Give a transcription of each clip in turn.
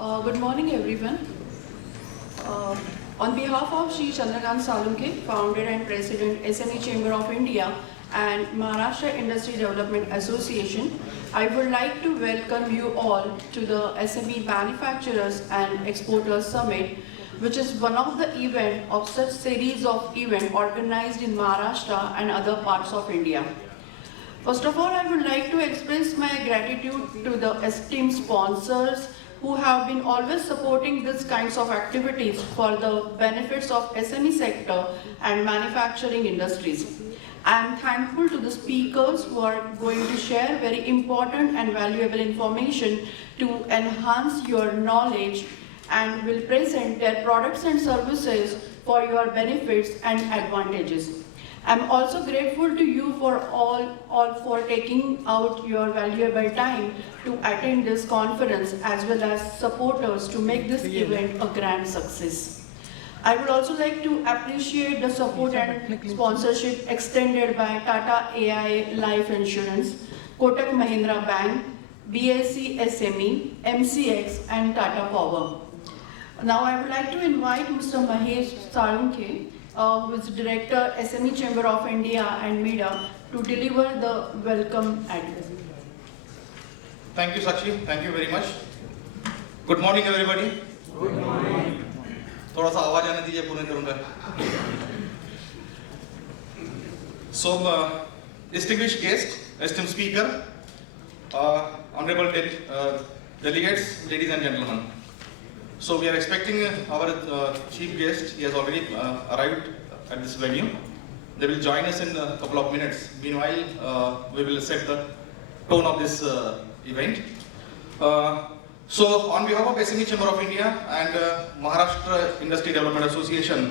Good morning, everyone. Uh, on behalf of Shri Chandrakant Salunke, founder and president, SME Chamber of India and Maharashtra Industry Development Association, I would like to welcome you all to the SME Manufacturers and Exporters Summit, which is one of the events of such series of events organized in Maharashtra and other parts of India. First of all, I would like to express my gratitude to the esteemed sponsors who have been always supporting these kinds of activities for the benefits of SME sector and manufacturing industries. I am thankful to the speakers who are going to share very important and valuable information to enhance your knowledge and will present their products and services for your benefits and advantages. I'm also grateful to you for all for taking out your valuable time to attend this conference as well as supporters to make this event a grand success. I would also like to appreciate the support and sponsorship extended by Tata AI Life Insurance, Kotak Mahindra Bank, BSc SME, MCX and Tata Power. Now I would like to invite Mr. Mahesh Salunke, who is Director, SME Chamber of India and MEDA, to deliver the welcome address. Thank you, Sakshi. Thank you very much. Good morning, everybody. Good morning. थोड़ा सा आवाज आने दीजिए पुणे करूँगा. So, distinguished guest, esteemed speaker, honorable delegates, ladies and gentlemen. So we are expecting our chief guest. He has already arrived at this venue. They will join us in a couple of minutes. Meanwhile, we will set the tone of this event. So on behalf of SME Chamber of India and Maharashtra Industry Development Association,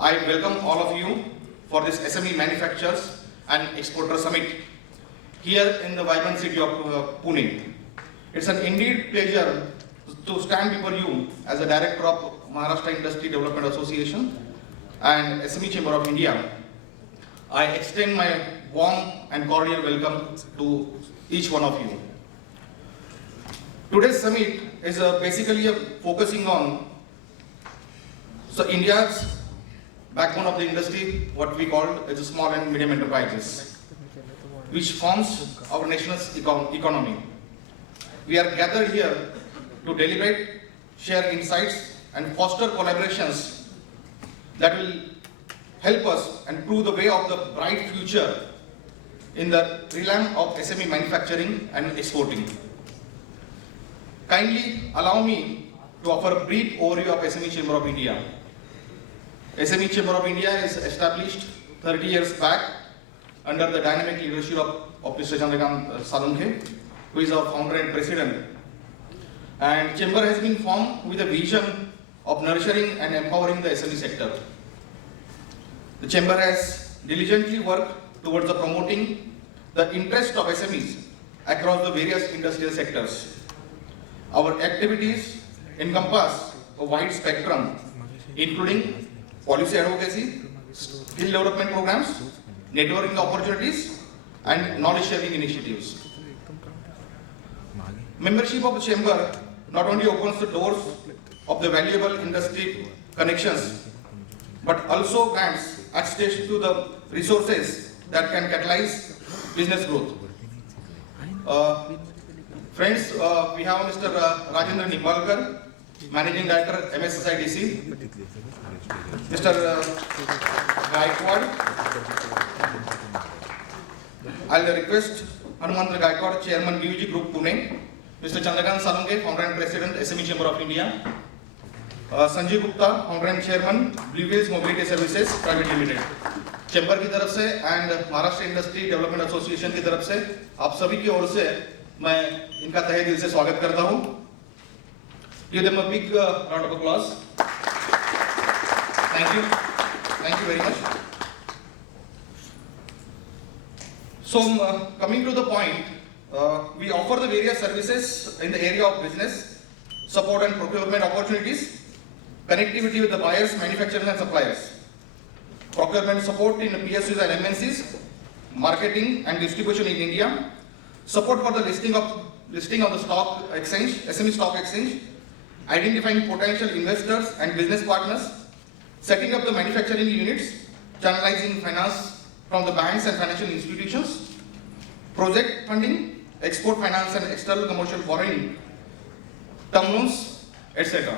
I welcome all of you for this SME Manufacturers and Exporter Summit here in the vibrant city of Pune. It's an indeed pleasure to stand before you as a director of Maharashtra Industry Development Association and SME Chamber of India. I extend my warm and cordial welcome to each one of you. Today's summit is basically focusing on India's backbone of the industry, what we call as small and medium enterprises, which forms our nation's economy. We are gathered here to deliberate, share insights and foster collaborations that will help us and prove the way of the bright future in the realm of SME manufacturing and exporting. Kindly allow me to offer a brief overview of SME Chamber of India. SME Chamber of India is established 30 years back under the dynamic leadership of Mr. Chandrakant Salunke, who is our founder and president. And Chamber has been formed with a vision of nurturing and empowering the SME sector. The Chamber has diligently worked towards promoting the interest of SMEs across the various industrial sectors. Our activities encompass a wide spectrum, including policy advocacy, skill development programs, networking opportunities, and knowledge sharing initiatives. Membership of the Chamber not only opens the doors of the valuable industry connections, but also grants access to the resources that can catalyze business growth. Friends, we have Mr. Rajendra Nimbalkar, Managing Director, MSSIDC, Mr. Gaikwad. I'll request Hanumantra Gaikwad, Chairman, BUG Group, Pune, Mr. Chandrakant Salunke, Founder and President, SME Chamber of India, Sanjay Gupta, Founder and Chairman, Blue Wheels Mobility Services Private Limited. Chamber की तरफ से and Maharashtra industry development association की तरफ से आप सभी की ओर से मैं इनका तहे दिल से स्वागत करता हूं. Give them a big round of applause. Thank you very much. So coming to the point, we offer the various services in the area of business, support and procurement opportunities, connectivity with the buyers, manufacturers and suppliers, procurement support in PSUs and MNCs, marketing and distribution in India, support for the listing on the stock exchange, SME stock exchange, identifying potential investors and business partners, setting up the manufacturing units, channelizing finance from the banks and financial institutions, project funding, export finance and external commercial borrowing, term loans, etc.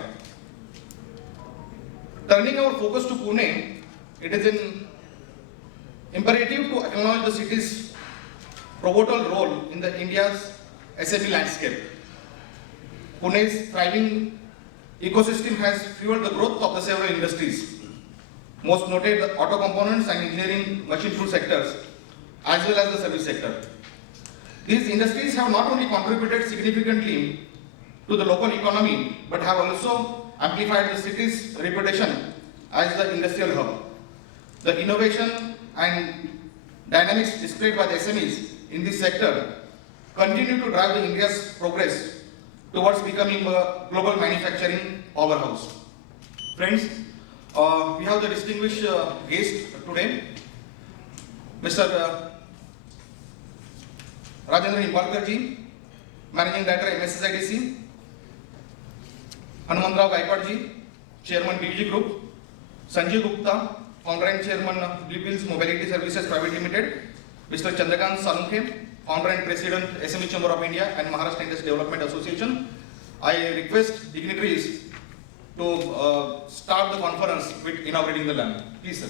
Turning our focus to Pune, it is imperative to acknowledge the city's pivotal role in the India's SME landscape. Pune's thriving ecosystem has fueled the growth of the several industries, most noted the auto components and engineering machine tool sectors, as well as the service sector. These industries have not only contributed significantly to the local economy, but have also amplified the city's reputation as the industrial hub. The innovation and dynamics displayed by the SMEs in this sector continue to drive the India's progress towards becoming a global manufacturing powerhouse. Friends, we have the distinguished guest today, Mr. Rajendra Nimbalkar ji, Managing Director MSSIDC, Hanumantrao Gaikwad ji, Chairman BG Group, Sanjay Gupta, Founder and Chairman Blue Wheels Mobility Services Private Limited, Mr. Chandrakant Salunke, Founder and President SME Chamber of India and Maharashtra Industry Development Association. I request dignitaries to start the conference with inaugurating the lamp. Please, sir.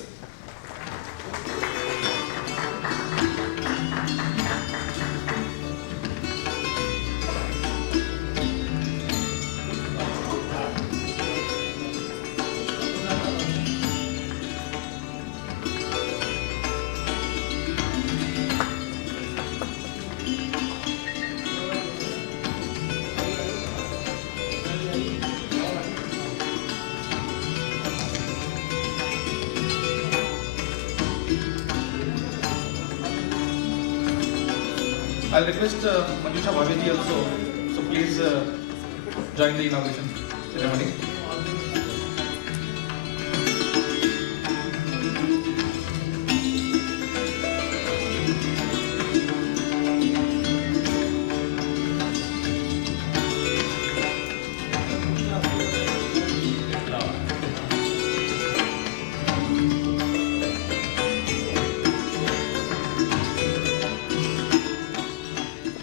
I'll request Manjusha Bhaveji also, so please join the inauguration ceremony.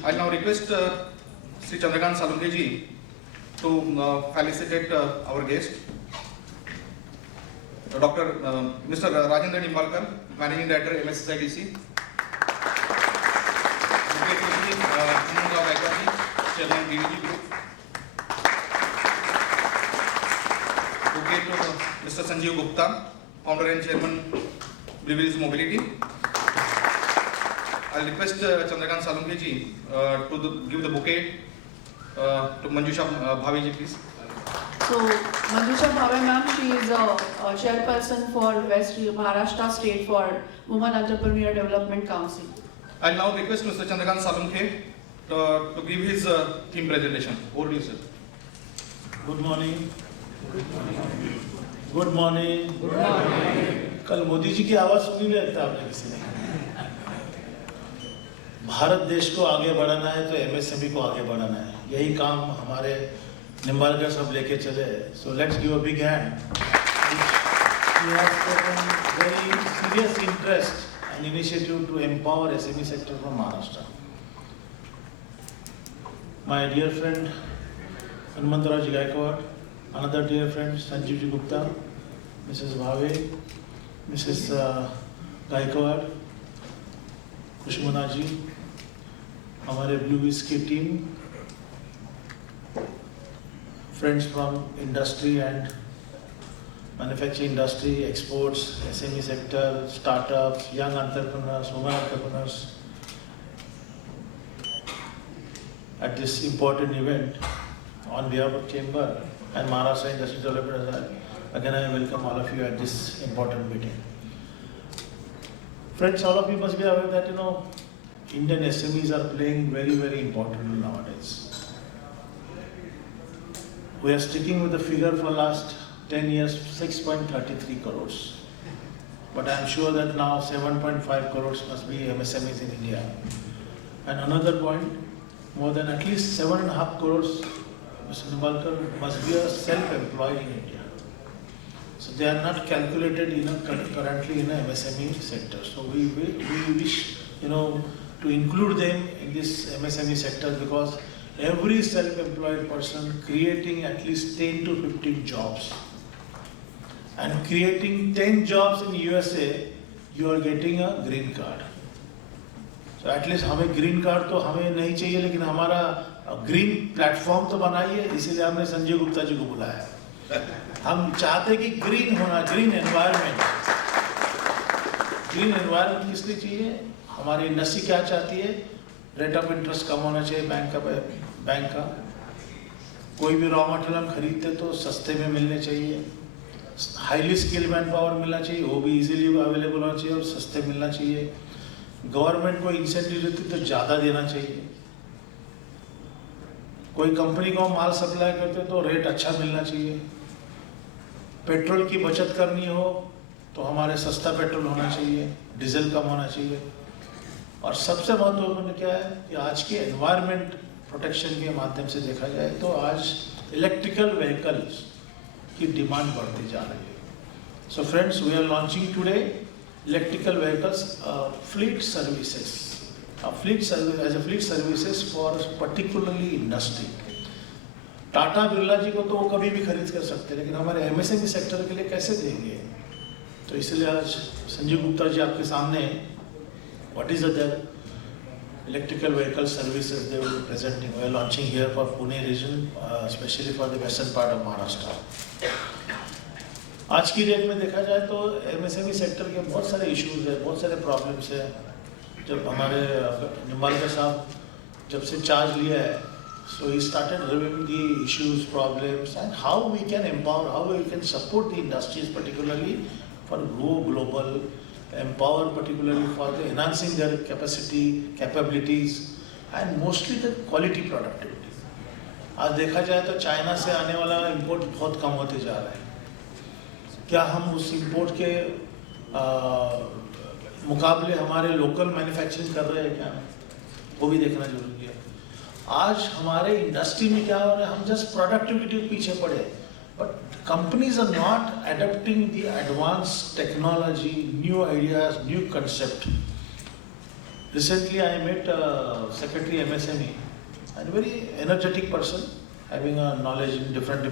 I now request Sri Chandrakant Salunke ji to felicitate our guest, Mr. Rajendra Nimbalkar, Managing Director MSSIDC, Hanumantrao Gaikwad ji, Chairman BG Group, Mr. Sanjay Gupta, Founder and Chairman Blue Wheels Mobility. I'll request Chandrakant Salunke ji to give the bouquet to Manjusha Bhave ji, please. So, Manjusha Bhave ma'am, she is a chairperson for West Maharashtra State for Women Entrepreneur Development Council. I'll now request Mr. Chandrakant Salunke to give his theme presentation. Over to you, sir. Good morning. Good morning. Good morning. कल मोदी जी की आवाज सुनी नहीं लगता आपने किसी ने? भारत देश को आगे बढ़ाना है तो एमएसएमई को आगे बढ़ाना है, यही काम हमारे निम्बालकर सब लेके चले. So let's give a big hand. He has taken very serious interest and initiative to empower SME sector from Maharashtra. My dear friend Hanumantrao Gaikwad, another dear friend Sanjeev Gupta, Mrs. Bhave, Mrs. Gaikwad, Kushmana ji, हमारे blue Vij की team, friends from industry and manufacturing industry, exports, SME sector, startups, young entrepreneurs, women entrepreneurs, at this important event on behalf of Chamber and Maharashtra Industry Development. Again, I welcome all of you at this important meeting. Friends, all of you must be aware that Indian SMEs are playing very, very important role nowadays. We are sticking with the figure for last 10 years, 6.33 crores. But I am sure that now 7.5 crores must be MSMEs in India. And another point, more than at least 7.5 crores Mr. Nimbalkar must be a self-employed in India. So they are not calculated currently in a MSME sector. So we wish, to include them in this MSME sector, because every self-employed person creating at least 10 to 15 jobs, and creating 10 jobs in USA, you are getting a green card. So at least हमें green card तो हमें नहीं चाहिए, लेकिन हमारा green platform तो बनाइए, इसीलिए हमने संजय गुप्ता जी को बुलाया है। हम चाहते कि green होना, green environment। Green environment किस लिए चाहिए? हमारी इंडस्ट्री क्या चाहती है? रेट ऑफ इंटरेस्ट कम होना चाहिए बैंक का। कोई भी रॉ मटेरियल हम खरीदते तो सस्ते में मिलने चाहिए। हाईली स्किल्ड मैन पावर मिलना चाहिए, वो भी इजीली अवेलेबल होना चाहिए और सस्ते मिलना चाहिए। गवर्नमेंट को इंसेंटिव देती तो ज़्यादा देना चाहिए। कोई कंपनी को माल सप्लाई करते तो रेट अच्छा मिलना चाहिए। पेट्रोल की बचत करनी हो तो हमारे सस्ता पेट्रोल होना चाहिए, डीजल कम होना चाहिए। और सबसे महत्वपूर्ण क्या है कि आज के एनवायरनमेंट प्रोटेक्शन के माध्यम से देखा जाए तो आज इलेक्ट्रिकल व्हीकल्स की डिमांड बढ़ती जा रही है। So friends, we are launching today electrical vehicles fleet services, as a fleet services for particularly industry. Tata Birla ji को तो वो कभी भी खरीद कर सकते हैं, लेकिन हमारे एमएसएमई सेक्टर के लिए कैसे देंगे? तो इसलिए आज संजय गुप्ता जी आपके सामने what is the electrical vehicle services they will be presenting. We are launching here for Pune region, especially for the western part of Maharashtra. आज की डेट में देखा जाए तो एमएसएमई सेक्टर के बहुत सारे इश्यूज है, बहुत सारे प्रॉब्लम्स है। जब हमारे निम्बालकर साहब जब से चार्ज लिया है, so he started reviewing the issues, problems, and how we can empower, how we can support the industries, particularly for go global, empower particularly for the enhancing their capacity, capabilities, and mostly the quality productivity. आज देखा जाए तो China से आने वाला import बहुत कम होते जा रहा है। क्या हम उस इंपोर्ट के मुकाबले हमारे लोकल मैन्युफैक्चरिंग कर रहे हैं क्या? वो भी देखना जरूरी है। आज हमारे इंडस्ट्री में क्या हो रहा है, हम जस्ट प्रोडक्टिविटी के पीछे पड़े, but companies are not adopting the advance technology, new ideas, new concept. Recently I met secretary MSME and very energetic person having a knowledge in different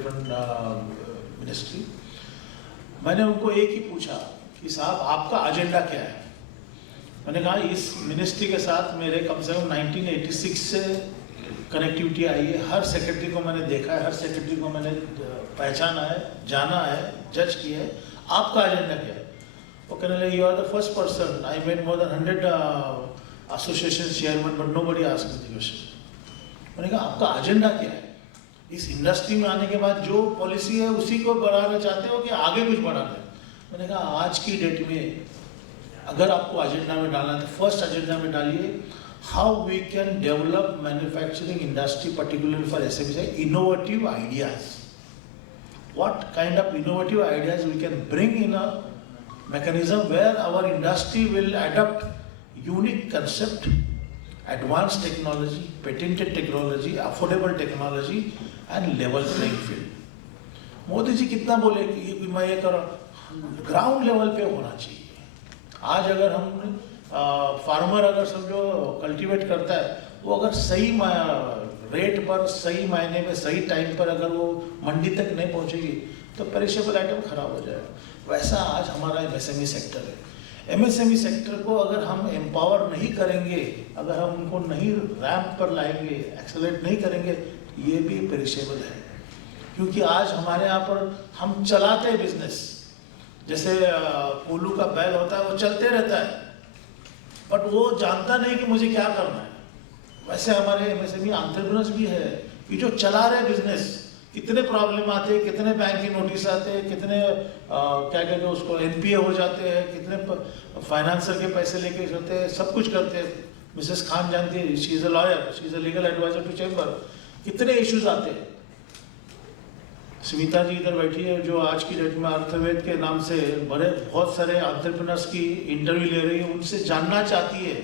ministry. मैंने उनको एक ही पूछा कि साहब आपका एजेंडा क्या है? मैंने कहा इस मिनिस्ट्री के साथ मेरे कम से कम 1986 से कनेक्टिविटी आई है। हर सेक्रेटरी को मैंने देखा है, हर सेक्रेटरी को मैंने पहचाना है, जाना है, जज किया है। आपका एजेंडा क्या है? वो कहने लगे, you are the first person, I made more than 100 association chairman but nobody asked me the question. मैंने कहा आपका एजेंडा क्या है? इस इंडस्ट्री में आने के बाद जो पॉलिसी है उसी को बढ़ाना चाहते हो कि आगे कुछ बढ़ाना है? मैंने कहा आज की डेट में अगर आपको एजेंडा में डालना है तो फर्स्ट एजेंडा में डालिए how we can develop manufacturing industry, particularly for SMEs, innovative ideas. What kind of innovative ideas we can bring in a mechanism where our industry will adopt unique concept, advanced technology, patented technology, affordable technology, and level playing field. Modi ji कितना बोले कि मैं ये करो, ground level पे होना चाहिए। आज अगर हम फार्मर अगर समझो कल्टीवेट करता है, वो अगर सही रेट पर, सही महीने में, सही टाइम पर अगर वो मंडी तक नहीं पहुंचेगी तो पेरिशेबल आइटम खराब हो जाएगा। वैसा आज हमारा एमएसएमई सेक्टर है। एमएसएमई सेक्टर को अगर हम एम्पावर नहीं करेंगे, अगर हम उनको नहीं रैंप पर लाएंगे, एक्सेलरेट नहीं करेंगे, ये भी पेरिशेबल है। क्योंकि आज हमारे यहाँ पर हम चलाते हैं बिजनेस, जैसे कोलू का बैल होता है वो चलते रहता है, बट वो जानता नहीं कि मुझे क्या करना है। वैसे हमारे एमएसएमई एंटरप्रेन्योर्स भी है कि जो चला रहे बिजनेस, कितने प्रॉब्लम आते हैं, कितने बैंक के नोटिस आते हैं, कितने क्या कहते हैं उसको एनपीए हो जाते हैं, कितने फाइनेंसर के पैसे लेके होते हैं, सब कुछ करते हैं। मिसेस खान जानती है, she is a lawyer, she is a legal advisor to chamber. कितने इश्यूज आते हैं। स्मिता जी इधर बैठी है जो आज की डेट में अर्थवेद के नाम से बहुत सारे एंटरप्रेन्योर्स की इंटरव्यू ले रही है। उनसे जानना चाहती है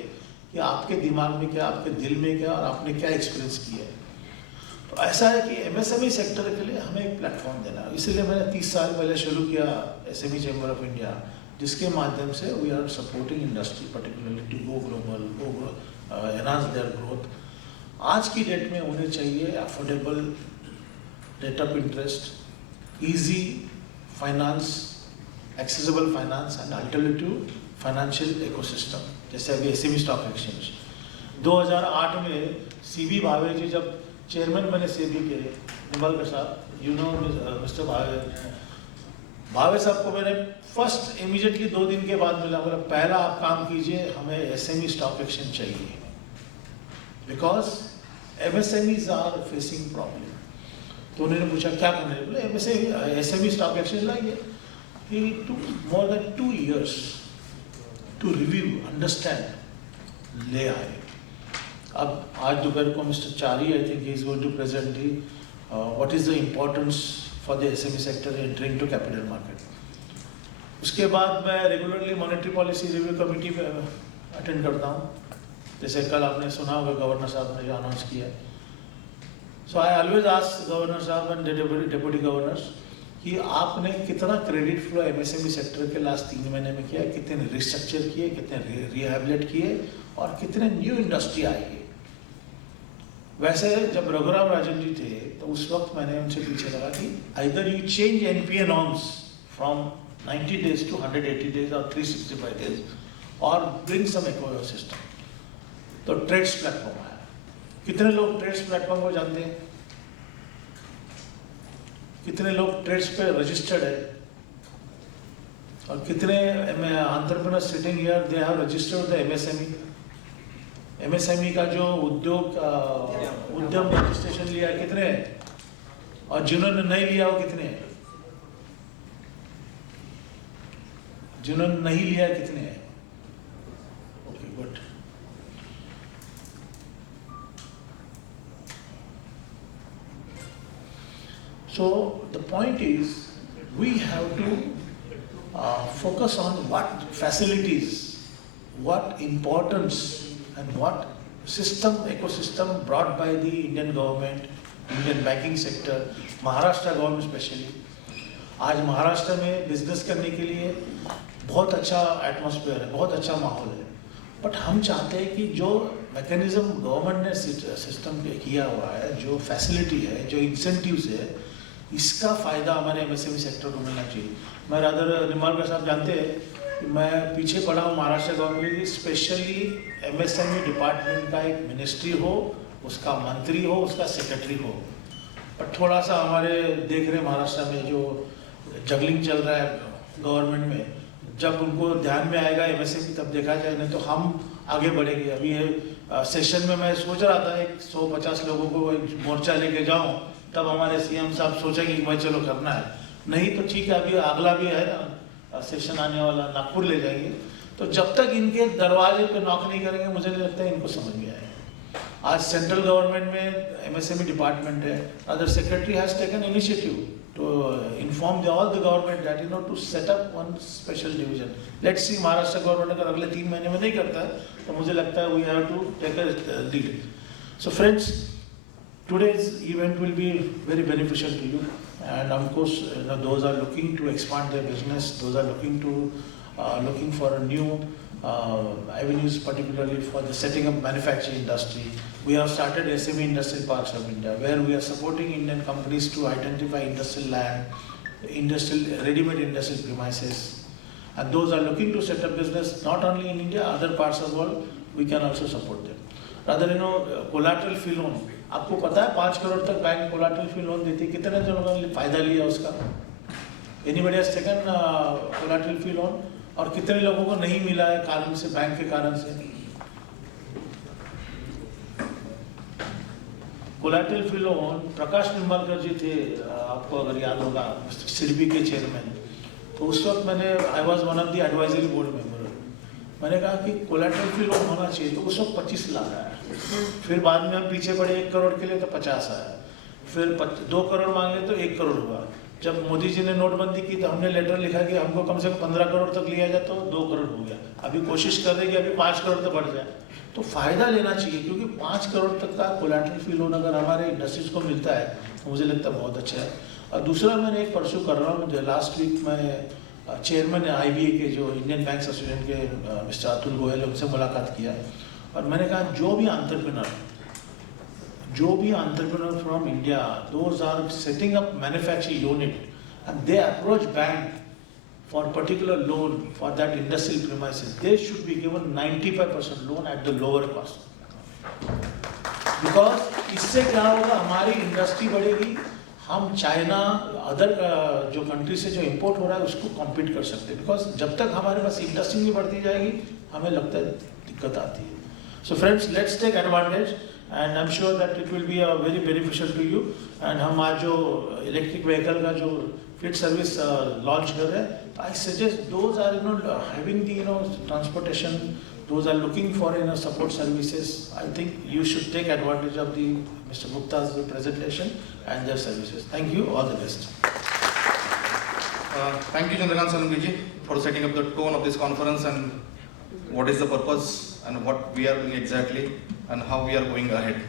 कि आपके दिमाग में क्या, आपके दिल में क्या, और आपने क्या एक्सपीरियंस किया है। तो ऐसा है कि एमएसएमई सेक्टर के लिए हमें एक प्लेटफॉर्म देना है, इसलिए मैंने 30 साल पहले शुरू किया एसएमई चैम्बर ऑफ इंडिया, जिसके माध्यम से we are supporting industry particularly to go global, enhance their growth. आज की डेट में होने चाहिए affordable rate of interest, easy finance, accessible finance and alternative financial ecosystem, जैसे अभी एसएमई स्टॉक एक्सचेंज। 2008 में सीबी भावे जी जब चेयरमैन बने सेबी के, निम्बालकर साहब, यू नो मिस्टर भावे साहब को मैंने फर्स्ट इमीडिएटली 2 दिन के बाद मिला, बोला पहला आप काम कीजिए, हमें एसएमई स्टॉक एक्सचेंज चाहिए, because MSMEs are facing problem. तो उन्होंने पूछा क्या करना है, बोले एसएमई स्टॉक एक्सचेंज लाइए। He took more than 2 years to review, understand, ले आए। अब आज दोपहर को mister Chari, I think he is going to present the what is the importance for the SME sector entering to capital market। उसके बाद मैं regularly monetary policy review committee पे अटेंड करता हूँ, जैसे कल आपने सुना होगा गवर्नर साहब ने जो अनाउंस किया। सो आई ऑलवेज आस्क गवर्नर साहब एंड डेप्यूटी गवर्नर्स कि आपने कितना क्रेडिट फ्लो एमएसएमई सेक्टर के लास्ट 3 महीने में किया, कितने रिस्ट्रक्चर किए, कितने रिहैबिलिट किए और कितने न्यू इंडस्ट्री आई है। वैसे जब रघुराम राजन जी थे तो उस वक्त मैंने उनसे पूछा लगा कि either you change NPA norms from 90 days to 180 days और 365 days और ब्रिंग सम इकोसिस्टम। तो ट्रेड्स प्लेटफॉर्म आया। कितने लोग ट्रेड्स प्लेटफॉर्म को जानते हैं? कितने लोग ट्रेड्स पे रजिस्टर्ड है? और कितने entrepreneur sitting here they have registered the MSME? MSME का जो उद्यम रजिस्ट्रेशन लिया है कितने, और जिन्होंने नहीं लिया वो कितने, जिन्होंने नहीं लिया कितने? Okay, good. So the point is, we have to focus on what facilities, what importance, and what ecosystem brought by the Indian government, Indian banking sector, Maharashtra government especially। आज महाराष्ट्र में बिजनेस करने के लिए बहुत अच्छा एटमॉस्फेयर है, बहुत अच्छा माहौल है, बट हम चाहते हैं कि जो मैकेनिज्म गवर्नमेंट ने सिस्टम पे किया हुआ है, जो फैसिलिटी है, जो इंसेंटिव्स है, इसका फ़ायदा हमारे एमएसएमई सेक्टर को मिलना चाहिए। मैं रादर निम्बालकर साहब जानते हैं कि मैं पीछे पड़ा हूँ महाराष्ट्र गवर्नमेंट की, स्पेशली एमएसएमई डिपार्टमेंट का एक मिनिस्ट्री हो, उसका मंत्री हो, उसका सेक्रेटरी हो। पर थोड़ा सा हमारे देख रहे महाराष्ट्र में जो जगलिंग चल रहा है गवर्नमेंट में, जब उनको ध्यान में आएगा एमएसएमई तब देखा जाए, नहीं तो हम आगे बढ़ेंगे। अभी ये सेशन में मैं सोच रहा था 150 लोगों को एक मोर्चा लेके जाऊँ, तब हमारे सीएम साहब सोचेंगे कि भाई चलो करना है, नहीं तो ठीक है, अभी अगला भी है ना सेशन आने वाला, नागपुर ले जाएंगे। तो जब तक इनके दरवाजे पे नॉक नहीं करेंगे, मुझे नहीं लगता है इनको समझ में आएगा। आज सेंट्रल गवर्नमेंट में एमएसएमई डिपार्टमेंट है, other secretary has taken initiative to inform all the government that to set up one special division। Let's see Maharashtra government अगर अगले 3 महीने में नहीं करता है तो मुझे लगता है we have to take a lead। So friends, today's event will be very beneficial to you, and of course those are looking to expand their business, those are looking for a new avenues, particularly for the setting up manufacturing industry. We have started SME Industrial Parks of India, where we are supporting Indian companies to identify industrial land, ready-made industrial premises, and those are looking to set up business not only in India, other parts of the world, we can also support them। Rather, collateral fee loan, आपको पता है 5 करोड़ तक bank collateral fee loan देती है, कितने जनों ने फायदा लिया उसका? Anybody has taken collateral fee loan? और कितने लोगों को नहीं मिला है कारण से, बैंक के कारण से? कोलैटरल फी लोन प्रकाश निम्बालकर जी थे, आपको अगर याद होगा, सिडबी के चेयरमैन। तो उस वक्त मैंने I was one of the advisory board member. मैंने कहा कि कोलैटरल फी लोन होना चाहिए, तो उस वक्त 25 लाख आया। फिर बाद में हम पीछे पड़े 1 करोड़ के लिए तो 50 आया, फिर 2 करोड़ मांगे तो 1 करोड़ हुआ। जब मोदी जी ने नोटबंदी की तो हमने लेटर लिखा कि हमको कम से कम 15 करोड़ तक लिया जाए, तो 2 करोड़ हो गया। अभी कोशिश कर रहे हैं कि अभी 5 करोड़ तक बढ़ जाए। तो फ़ायदा लेना चाहिए, क्योंकि 5 करोड़ तक का कोलैटरल फी लोन अगर हमारे इंडस्ट्रीज को मिलता है तो मुझे लगता है बहुत अच्छा है। और दूसरा मैंने एक परसू कर रहा हूँ, लास्ट वीक मैं चेयरमैन IBA के जो इंडियन बैंक एसोसिएशन के मिस्टर अतुल गोयल है, उनसे मुलाकात किया और मैंने कहा जो भी entrepreneur from India, those are setting up manufacturing unit and they approach bank for particular loan for that industrial premises, they should be given 95% loan at the lower cost. Because इससे क्या होगा, हमारी इंडस्ट्री बढ़ेगी, हम China other जो country से जो import हो रहा है उसको कॉम्पीट कर सकते हैं। बिकॉज जब तक हमारे पास इंडस्ट्री नहीं बढ़ती जाएगी हमें लगता है दिक्कत आती है। So friends, let's take advantage and I am sure that it will be a very beneficial to you. And हम आज जो इलेक्ट्रिक व्हीकल का जो fleet service launch कर रहे हैं, I suggest those are having the transportation, those are looking for support services. I think you should take advantage of the Mr. Gupta's presentation and their services. Thank you. All the best. Thank you, Chandrakant Salungi, for setting up the tone of this conference and what is the purpose and what we are doing exactly and how we are going ahead.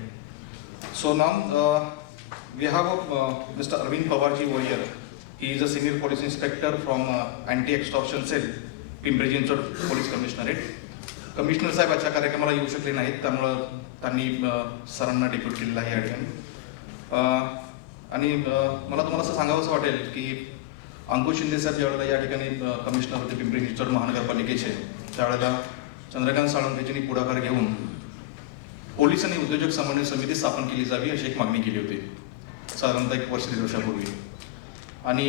So now we have Mr. Arvind Pawarji over here. He is a senior police inspector from anti-extortion cell, Pimpri Chinchwad police commissionerate. Commissioner साहेब आजच्या कार्यक्रमाला येऊ शकले नाहीत, त्यामुळं त्यांनी सरांना depute केलेलं आहे या ठिकाणी. आणि मला तुम्हाला असं सांगावंसं वाटेल की अंकुश शिंदे साहेब ज्यावेळेला या ठिकाणी कमिशनर होते पिंपरी चिंचवड महानगरपालिकेचे, त्यावेळेला चंद्रकांत साळुंखेजींनी पुढाकार घेऊन पोलीस आणि उद्योजक समन्वय समिती स्थापन केली जावी अशी एक मागणी केली होती साधारणतः 1 वर्ष 1.5 वर्षापूर्वी. आणि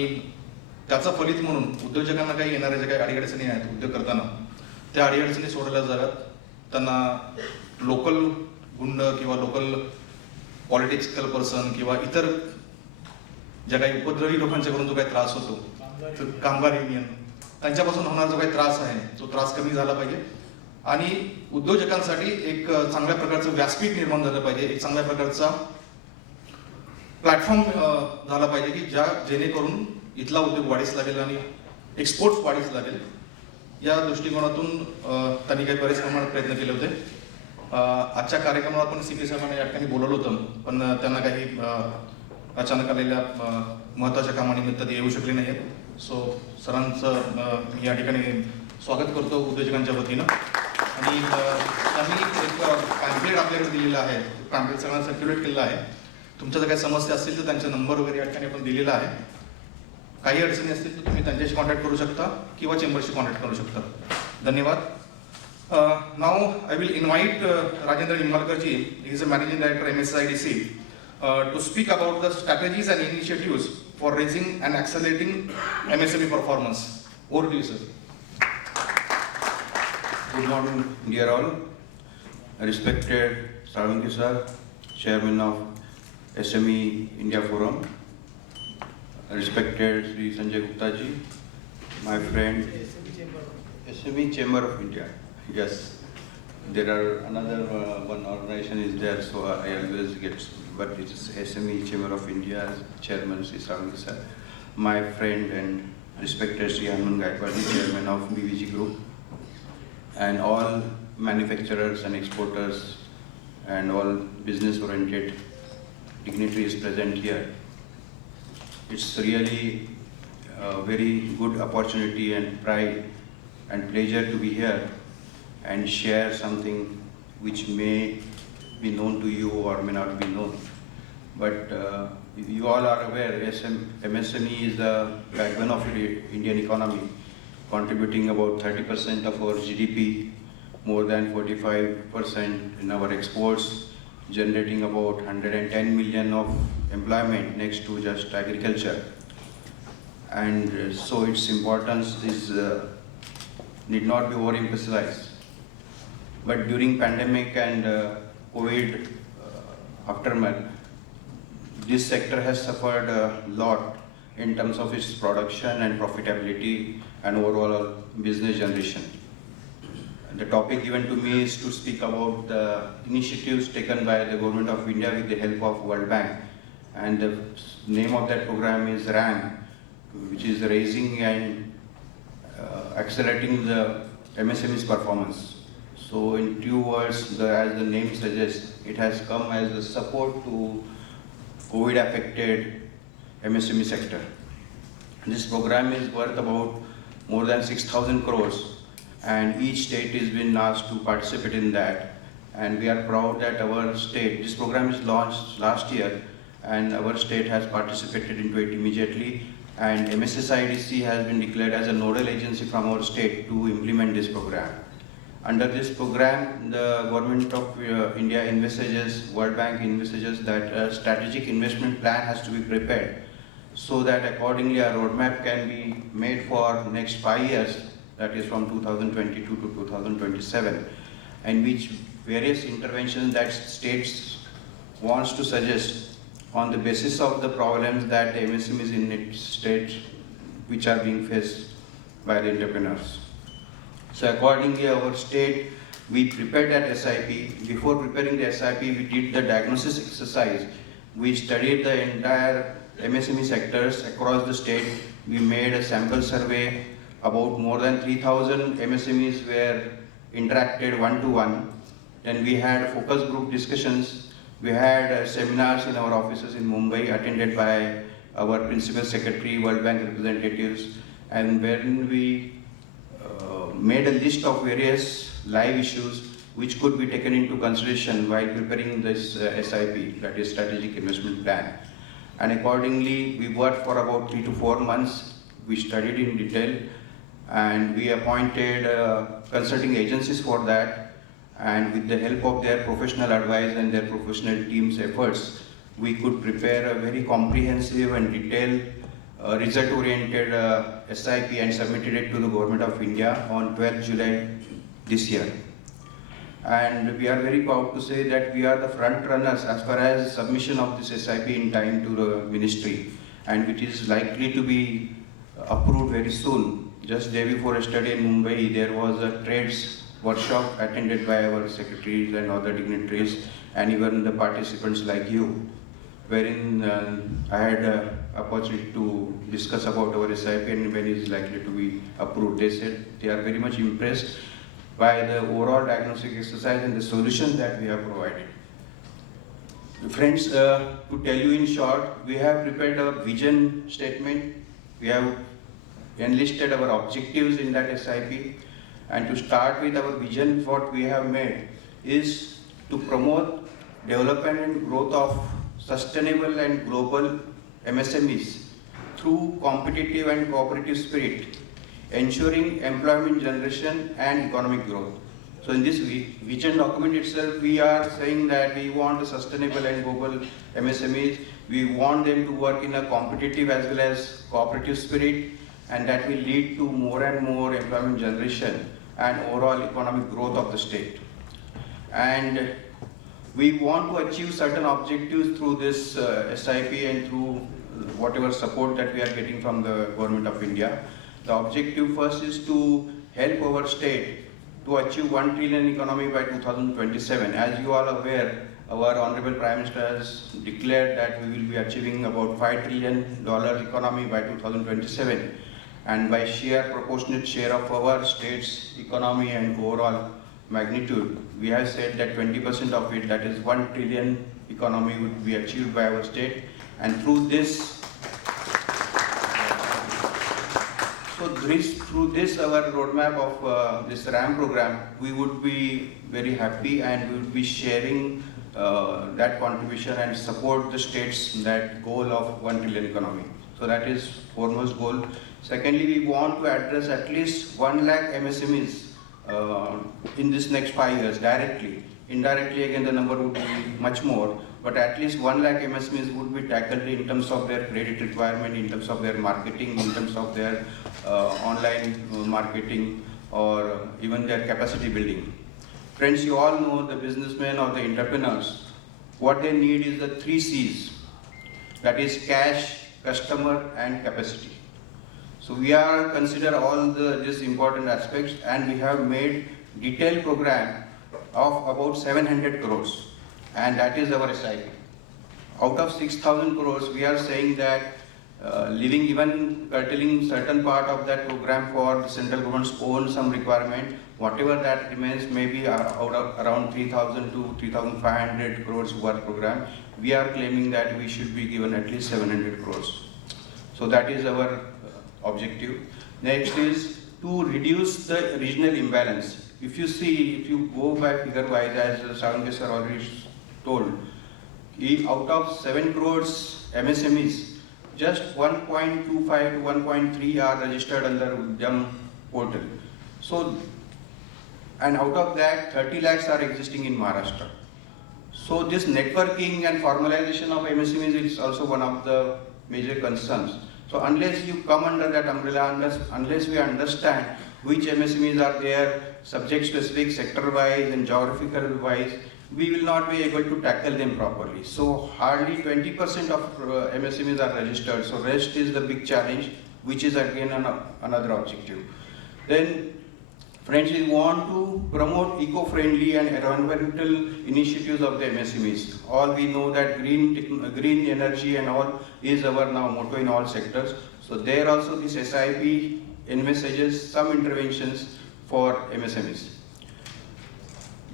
त्याचा फलित म्हणून उद्योजकांना काही येणाऱ्या ज्या काही अडीअडचणी आहेत उद्योग करताना त्या अडीअडचणी सोडवल्या जाव्यात. त्यांना लोकल गुंड किंवा लोकल पॉलिटिकल पर्सन किंवा इतर ज्या काही उपद्रवी लोकांच्याकडून जो काही त्रास होतो, कामगार युनियन, त्यांच्यापासून होणारा जो काही त्रास आहे तो त्रास कमी झाला पाहिजे. आणि उद्योजकांसाठी एक चांगल्या प्रकारचं व्यासपीठ निर्माण झालं पाहिजे, एक चांगल्या प्रकारचा प्लॅटफॉर्म झाला पाहिजे की जेणेकरून इथला उद्योग वाढीस लागेल आणि एक्सपोर्ट वाढीस लागेल. या दृष्टिकोनातून त्यांनी काही बरेच प्रमाणात प्रयत्न केले होते. आजच्या कार्यक्रमाला आपण CP साहेबांना या ठिकाणी बोलवलं होतं, पण त्यांना काही अचानक आलेल्या महत्त्वाच्या कामानिमित्त ते येऊ शकले नाही आहेत. सो सरांचं या ठिकाणी स्वागत करतो उद्योजकांच्या वतीनं. आणि त्यांनी एक पॅम्पलेट आपल्याकडे दिलेलं आहे, पॅम्पलेट सगळ्यांना सर्क्युलेट केलेलं आहे. तुमच्या जर काही समस्या असतील तर त्यांचा नंबर वगैरे या ठिकाणी आपण दिलेला आहे. काही अडचणी असतील तर तुम्ही त्यांच्याशी कॉन्टॅक्ट करू शकता किंवा चेंबरशी कॉन्टॅक्ट करू शकता. धन्यवाद. Now I will invite Rajendra Nimbalkar ji, he is a managing director MSIDC, to speak about the strategies and initiatives for raising and accelerating MSME performance. Over to you sir. Good morning, dear all. Respected Salungi sir, Chairman of SME India Forum, respected Sri Sanjay Gupta ji, my friend, SME Chamber of India. Yes, there are another one organization is there, so I always get, but it is SME Chamber of India, Chairman Sri Salungi sir, my friend and respected Sri Hanuman Gaikwadi, Chairman of BVG Group, and all manufacturers and exporters and all business-oriented dignitaries present here. It's really a very good opportunity and pride and pleasure to be here and share something which may be known to you or may not be known. But you all are aware, MSME is the backbone of the Indian economy, contributing about 30% of our GDP, more than 45% in our exports, generating about 110 million of employment next to just agriculture. And so its importance is need not be overemphasized. But during pandemic and COVID aftermath, this sector has suffered a lot in terms of its production and profitability and overall business generation. The topic given to me is to speak about the initiatives taken by the Government of India with the help of World Bank. And the name of that program is RAM, which is raising and accelerating the MSME's performance. So in few words, as the name suggests, it has come as a support to COVID-affected MSME sector. This program is worth about more than 6,000 crores, and each state is being asked to participate in that. And we are proud that our state, this program is launched last year, and our state has participated into it immediately. And MSSIDC has been declared as a nodal agency from our state to implement this program. Under this program, the Government of India envisages, World Bank envisages that a strategic investment plan has to be prepared so that accordingly a roadmap can be made for next 5 years, that is from 2022 to 2027, and which various interventions that states wants to suggest on the basis of the problems that the MSMEs in its state which are being faced by the entrepreneurs. So accordingly, our state, we prepared that SIP. Before preparing the SIP, we did the diagnosis exercise. We studied the entire MSME sectors across the state. We made a sample survey. About more than 3,000 MSMEs were interacted one-to-one. Then we had focus group discussions. We had seminars in our offices in Mumbai attended by our Principal Secretary, World Bank representatives, and wherein we made a list of various live issues which could be taken into consideration while preparing this SIP, that is Strategic Investment Plan. And accordingly, we worked for about 3 to 4 months. We studied in detail, and we appointed consulting agencies for that. And with the help of their professional advice and their professional team's efforts, we could prepare a very comprehensive and detailed result-oriented SIP and submitted it to the Government of India on 12th July this year. And we are very proud to say that we are the front runners as far as submission of this SIP in time to the ministry, and it is likely to be approved very soon. Just day before yesterday in Mumbai, there was a trades workshop attended by our secretaries and other dignitaries, and even the participants like you, wherein I had opportunity to discuss about our SIP and when it is likely to be approved. They said they are very much impressed by the overall diagnostic exercise and the solutions that we have provided. Friends, to tell you in short, we have prepared a vision statement. We have enlisted our objectives in that SIP. And to start with our vision, what we have made is to promote development and growth of sustainable and global MSMEs through competitive and cooperative spirit, ensuring employment generation and economic growth. So in this vision document itself, we are saying that we want a sustainable and global MSMEs. We want them to work in a competitive as well as cooperative spirit, and that will lead to more and more employment generation and overall economic growth of the state. And we want to achieve certain objectives through this SIP and through whatever support that we are getting from the Government of India. The objective first is to help our state to achieve 1 trillion economy by 2027. As you are aware, our Honorable Prime Minister has declared that we will be achieving about $5 trillion economy by 2027. And by sheer proportionate share of our state's economy and overall magnitude, we have said that 20% of it, that is 1 trillion economy, would be achieved by our state. And through this, through this our roadmap of this RAM program, we would be very happy and we would be sharing that contribution and support the state's that goal of 1 trillion economy. So that is foremost goal. Secondly, we want to address at least 1 lakh MSMEs in this next 5 years directly. Indirectly, again, the number would be much more, but at least 1 lakh MSMEs would be tackled in terms of their credit requirement, in terms of their marketing, in terms of their online marketing, or even their capacity building. Friends, you all know the businessmen or the entrepreneurs, what they need is the 3 C's, that is cash, customer, and capacity. So we are consider all these important aspects, and we have made detailed program of about 700 crores, and that is our SIP. Out of 6,000 crores, we are saying that leaving even curtailing certain part of that program for the central government's own some requirement, Whatever that remains, maybe out of around 3,000 to 3,500 crores worth program, we are claiming that we should be given at least 700 crores. So that is our objective. Next is to reduce the regional imbalance. If you see, if you go by figure wise, as Sarange sir already told, out of 7 crores MSMEs, just 1.25 to 1.3 are registered under Udyam portal. So, and out of that, 30 lakhs are existing in Maharashtra. So this networking and formalization of MSMEs is also one of the major concerns. So unless you come under that umbrella, unless we understand which MSMEs are there, subject specific, sector wise and geographical wise, we will not be able to tackle them properly. So hardly 20% of MSMEs are registered. So rest is the big challenge, which is again another objective. Then friends, we want to promote eco-friendly and environmental initiatives of the MSMEs. All we know that green energy and all is our now motto in all sectors. So there also this SIP envisages some interventions for MSMEs.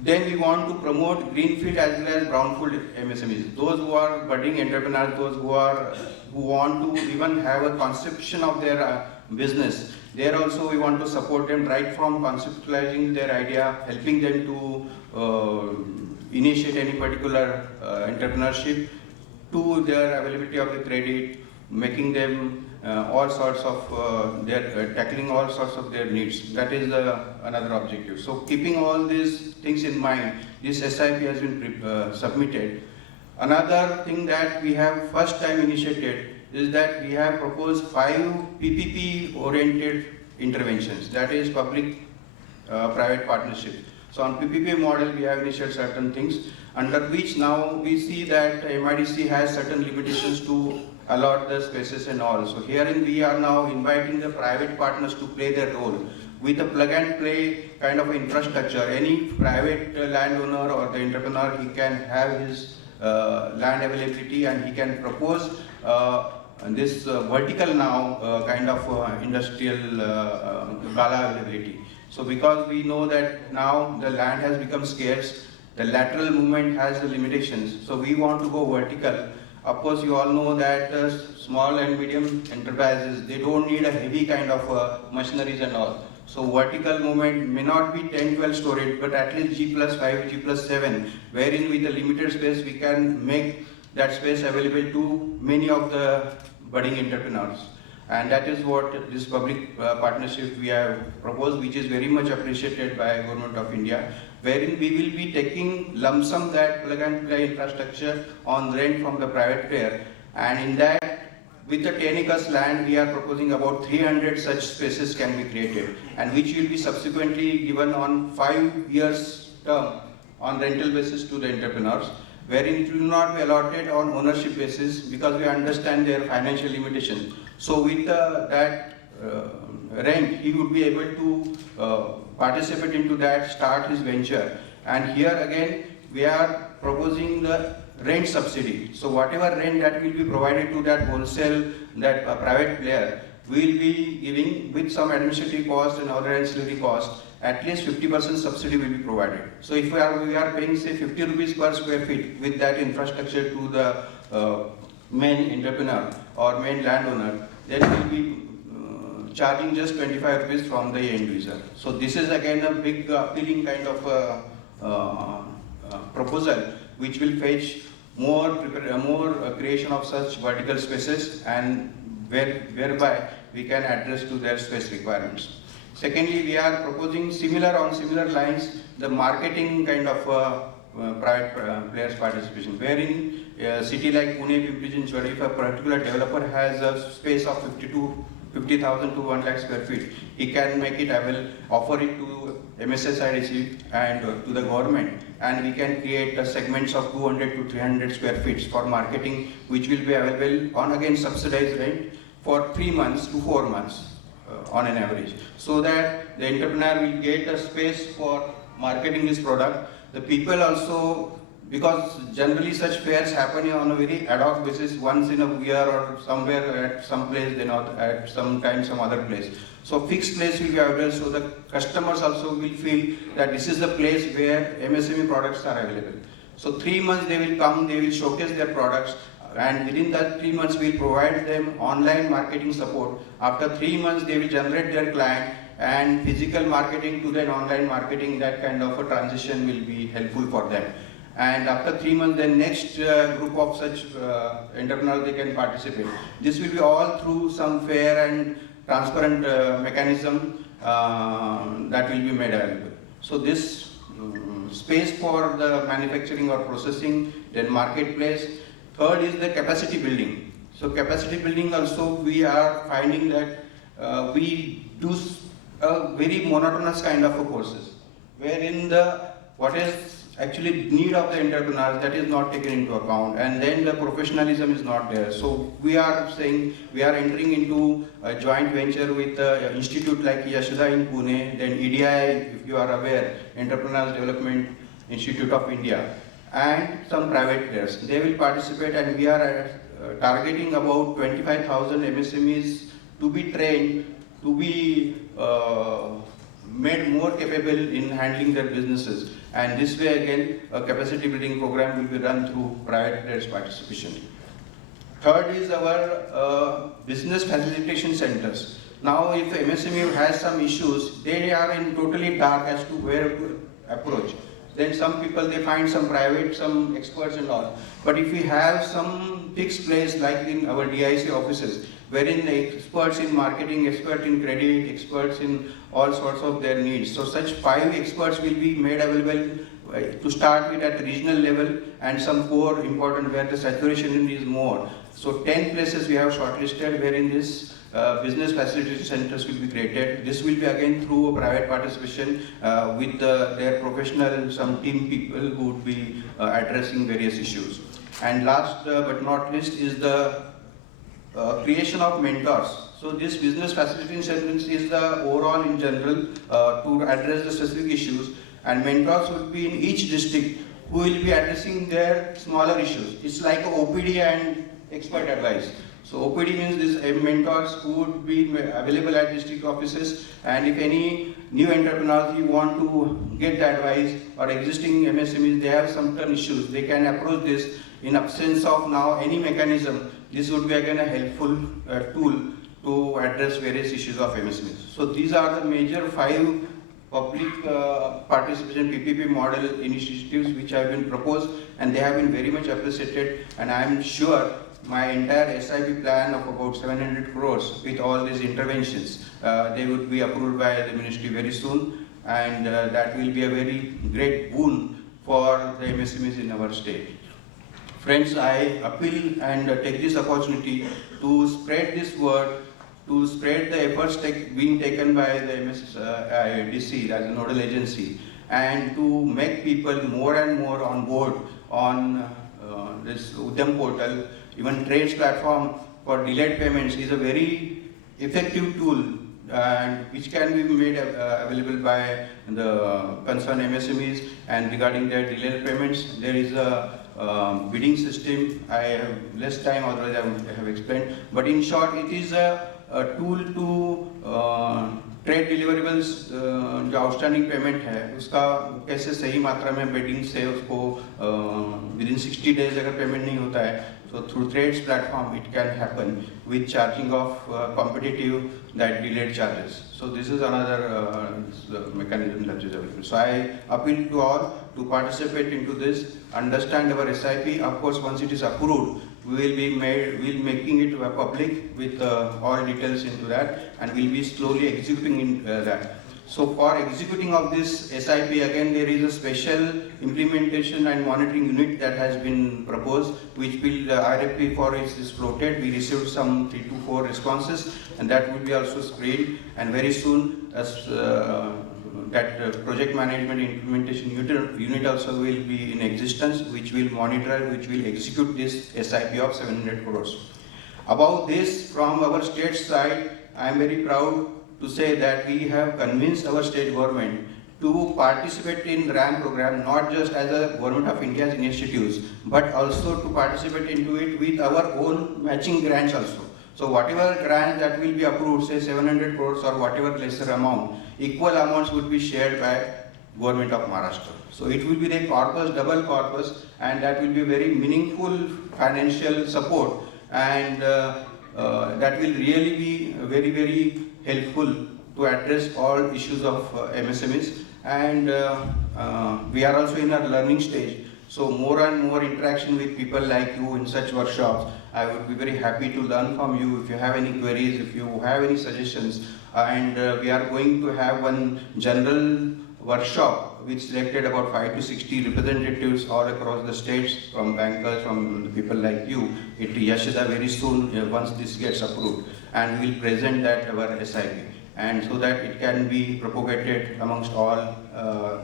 Then we want to promote greenfield as well as brownfield MSMEs. Those who are budding entrepreneurs, those who want to even have a conception of their business. There also we want to support them right from conceptualizing their idea, helping them to initiate any particular entrepreneurship, to their availability of the credit, making them all sorts of tackling all sorts of their needs. That is another objective. So keeping all these things in mind, this SIP has been submitted. Another thing that we have first time initiated is that we have proposed 5 PPP oriented interventions, that is public private partnerships. So on PPP model we have initiated certain things under which now we see that MIDC has certain limitations to allot the spaces and all. So herein we are now inviting the private partners to play their role with a plug and play kind of infrastructure. Any private landowner or the entrepreneur, he can have his land availability and he can propose this vertical now kind of industrial gala availability. So because we know that now the land has become scarce, the lateral movement has the limitations. So we want to go vertical. Of course, you all know that small and medium enterprises, they don't need a heavy kind of machineries and all. So vertical movement may not be 10, 12 storage, but at least G+5, G+7, wherein with a limited space we can make that space available to many of the budding entrepreneurs. And that is what this public partnership we have proposed, which is very much appreciated by Government of India, wherein we will be taking lump sum that plug and play infrastructure on rent from the private player. And in that, with the 10 acres land, we are proposing about 300 such spaces can be created, and which will be subsequently given on 5 years term on rental basis to the entrepreneurs, wherein it will not be allotted on ownership basis because we understand their financial limitations. So with that rent, he would be able to participate into that, start his venture. And here again, we are proposing the rent subsidy. So whatever rent that will be provided to that wholesale, that private player, we will be giving with some administrative cost and other ancillary cost, at least 50% subsidy will be provided. So if we are paying say 50 rupees per square feet with that infrastructure to the main entrepreneur or main landowner, then we will be charging just 25 rupees from the end user. So this is again a big appealing kind of proposal which will fetch more creation of such vertical spaces, and whereby we can address to their space requirements. Secondly, we are proposing on similar lines the marketing kind of private players participation, wherein a city like Pune, Hinjewadi, if a particular developer has a space of 50,000 to 1 lakh square feet, he can make it available, offer it to MSSIDC and to the government, and we can create segments of 200 to 300 square feet for marketing, which will be available on again subsidized rent for 3 months to 4 months on an average, so that the entrepreneur will get a space for marketing his product. The people also because generally such fairs happen on a very ad hoc basis, once in a year or somewhere at some place, then at some time some other place. So fixed place will be available, so the customers also will feel that this is the place where MSME products are available. So 3 months they will come, they will showcase their products, and within that 3 months we will provide them online marketing support. After 3 months they will generate their client, and physical marketing to then online marketing, that kind of a transition will be helpful for them. And after 3 months, the next group of such entrepreneurs, they can participate. This will be all through some fair and transparent mechanism that will be made available. So this space for the manufacturing or processing, then marketplace. Third is the capacity building. So capacity building also, we are finding that we do a very monotonous kind of a courses, wherein what is actually need of the entrepreneurs, that is not taken into account, and then the professionalism is not there. So we are saying we are entering into a joint venture with an institute like Yashoda in Pune, then EDI, if you are aware, Entrepreneurs Development Institute of India, and some private players. They will participate, and we are targeting about 25,000 MSMEs to be trained, to be made more capable in handling their businesses. And this way again, a capacity building program will be run through private players' participation. Third is our business facilitation centers. Now if MSME has some issues, they are in totally dark as to where to approach. Then some people, they find some private, some experts and all. But if we have some fixed place like in our DIC offices, wherein the experts in marketing, experts in credit, experts in all sorts of their needs. So such 5 experts will be made available to start with at regional level, and some 4 important where the saturation is more. So 10 places we have shortlisted wherein this business facility centers will be created. This will be again through a private participation with their professional, some team people who would be addressing various issues. And last but not least is the creation of mentors. So this business facility centers is the overall in general to address the specific issues, and mentors will be in each district who will be addressing their smaller issues. It's like a OPD and expert advice. So OPD means these mentors who would be available at district offices, and if any new entrepreneurs you want to get the advice, or existing MSMEs, they have some issues, they can approach this in absence of now any mechanism. This would be again a helpful tool to address various issues of MSMEs. So these are the major 5 public participation PPP model initiatives which have been proposed, and they have been very much appreciated, and I am sure my entire SIP plan of about 700 crores with all these interventions, they would be approved by the ministry very soon, and that will be a very great boon for the MSMEs in our state. Friends, I appeal and take this opportunity to spread this word, to spread the efforts being taken by the MSDC as a nodal agency, and to make people more and more on board on this Udyam portal. Even trades platform for delayed payments is a very effective tool, and which can be made available by the concerned MSMEs. And regarding their delayed payments, there is a bidding system. I have less time, otherwise I have explained. But in short, it is a tool to trade deliverables जो outstanding payment है उसका कैसे सही मात्रा में bidding से उसको within 60 days अगर पेमेंट नहीं होता है so through trades platform it can happen with charging of competitive that delayed charges. So this is another mechanism that is available. So I appeal to all to participate into this, understand our SIP. Of course, once it is approved, we will making it public with all details into that, and we'll be slowly executing in that. So for executing of this SIP, again there is a special implementation and monitoring unit that has been proposed, which will RFP for it is floated. We received some 3 to 4 responses, and that will be also screened, and very soon as that project management implementation unit also will be in existence, which will monitor, which will execute this SIP of 700 crores. About this, from our state side, I am very proud to say that we have convinced our state government to participate in RAM program, not just as a Government of India's initiatives, but also to participate into it with our own matching grants also. So whatever grant that will be approved, say 700 crores or whatever lesser amount, equal amounts would be shared by Government of Maharashtra. So it will be a corpus, double corpus, and that will be very meaningful financial support, and that will really be very, very helpful to address all issues of MSMEs. And we are also in a learning stage. So more and more interaction with people like you in such workshops. I would be very happy to learn from you if you have any queries, if you have any suggestions. And we are going to have one general workshop which selected about 5 to 60 representatives all across the states, from bankers, from people like you, at Yashida very soon once this gets approved. And we will present that our SIP, and so that it can be propagated amongst all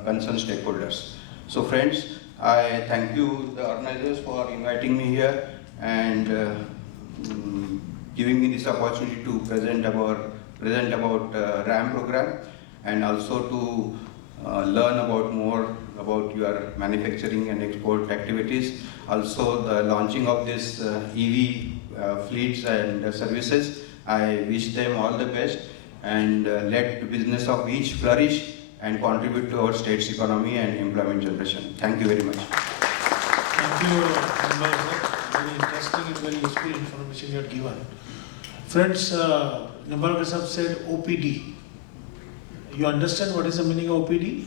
concerned stakeholders. So friends, I thank you, the organizers, for inviting me here and giving me this opportunity to present about RAM program, and also to learn about more about your manufacturing and export activities. Also the launching of this EV fleets and services. I wish them all the best, and let the business of each flourish and contribute to our state's economy and employment generation. Thank you very much. Thank you, Nimbar sir. Very interesting and very useful information you have given. Friends, Nimbar sir said OPD. You understand what is the meaning of OPD?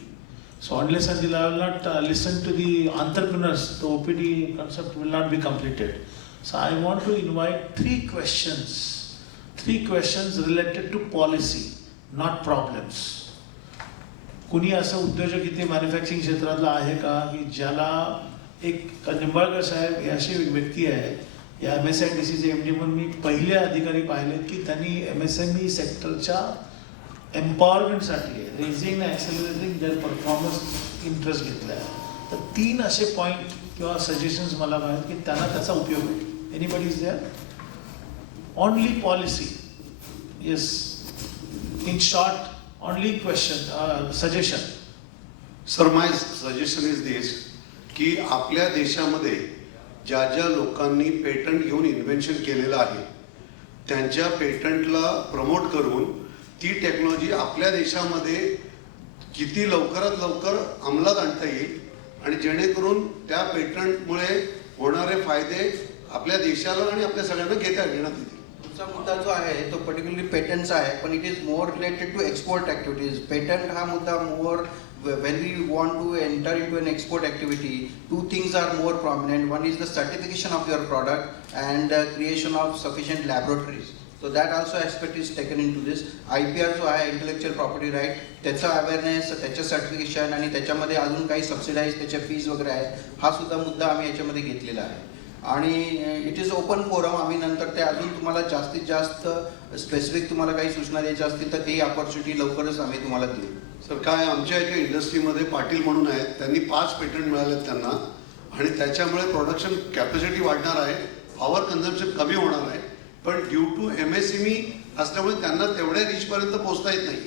So unless until I will not listen to the entrepreneurs, the OPD concept will not be completed. So I want to invite three questions related to policy, not problems. कुणी असं उद्योजक इथे manufacturing क्षेत्रातला आहे का की ज्याला एक निंबाळकर साहेब हे अशी एक व्यक्ती आहे या MSIDCचे MD म्हणून मी पहिले अधिकारी पाहिलेत की त्यांनी MSME सेक्टरच्या एम्पॉवरमेंटसाठी raising and accelerating their performance interest घेतला आहे. तर 3 असे पॉईंट किंवा सजेशन्स मला माहित की त्यांना त्याचा उपयोग होईल. Anybody is there? Only policy. Yes, in short, only question, suggestion. Sir, my suggestion is this, की आपल्या देशामध्ये ज्या ज्या लोकांनी पेटंट घेऊन इन्व्हेन्शन केलेलं आहे त्यांच्या पेटंटला प्रमोट करून ती टेक्नॉलॉजी आपल्या देशामध्ये किती लवकरात लवकर अंमलात आणता येईल, आणि जेणेकरून त्या पेटंटमुळे होणारे फायदे आपल्या देशाला आणि आपल्या सगळ्यांना घेण्यात येतील. मुद्दा जो आहे तो पर्टिक्युलरली पेटंटचा आहे, पण it is more related to export activities. Patent हा मुद्दा मोर when we want to enter into an export activity, two things are more prominent. One is the certification of your product and creation of sufficient laboratories. So that also aspect is taken into this. IPR जो आहे intellectual property right, त्याचा awareness, त्याचं certification आणि त्याच्यामध्ये अजून काही subsidise त्याच्या fees वगैरे आहेत, हा सुद्धा मुद्दा आम्ही याच्यामध्ये घेतलेला आहे. आणि इट इज ओपन फोरम. आम्ही नंतर ते अजून तुम्हाला जास्तीत जास्त स्पेसिफिक तुम्हाला काही सूचना द्यायच्या असतील तर ती अपॉर्च्युनिटी लवकरच आम्ही तुम्हाला देऊ. सर, काय आमच्या एका इंडस्ट्रीमध्ये पाटील म्हणून आहेत, त्यांनी 5 पेटंट मिळालेत त्यांना, आणि त्याच्यामुळे प्रोडक्शन कॅपॅसिटी वाढणार आहे, पॉवर कन्झम्पशन कमी होणार आहे, पण ड्यू टू MSME असल्यामुळे त्यांना तेवढ्या रीचपर्यंत पोहोचता येत नाही.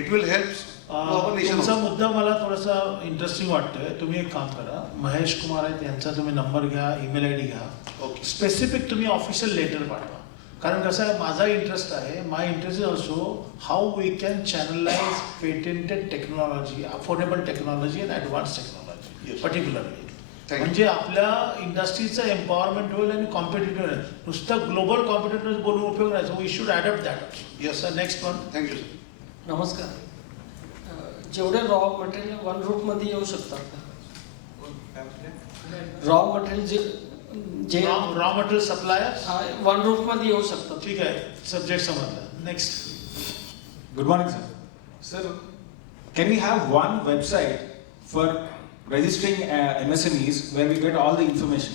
It will help. तुमचा मुद्दा मला थोडासा इंटरेस्टिंग वाटतोय. तुम्ही एक काम करा, महेश कुमार आहेत यांचा तुम्ही नंबर घ्या, ईमेल ID घ्या, ओके. स्पेसिफिक तुम्ही ऑफिशियल लेटर पाठवा. कारण कसं आहे, माझा इंटरेस्ट आहे, my interest is also how we can channelise patented technology, affordable technology and advance technology particularly. म्हणजे आपल्या इंडस्ट्रीचं एम्पॉवरमेंट होईल आणि कॉम्पिटेटिव्ह होईल. नुसतं ग्लोबल कॉम्पिटेटिव्ह बोलून उपयोग नाही. So we should adopt that. Yes sir, next one. Thank you sir. नमस्कार. जेवढे रॉ मटेरियल वन रूटमध्ये येऊ शकतात का? रॉ मटेरियल जे रॉ मटेरियल सप्लायर वन रूटमध्ये येऊ शकतात. ठीक आहे, सब्जेक्ट समजला. Next. Good morning, sir. Sir, can we have one website for registering MSMEs where we get all the information?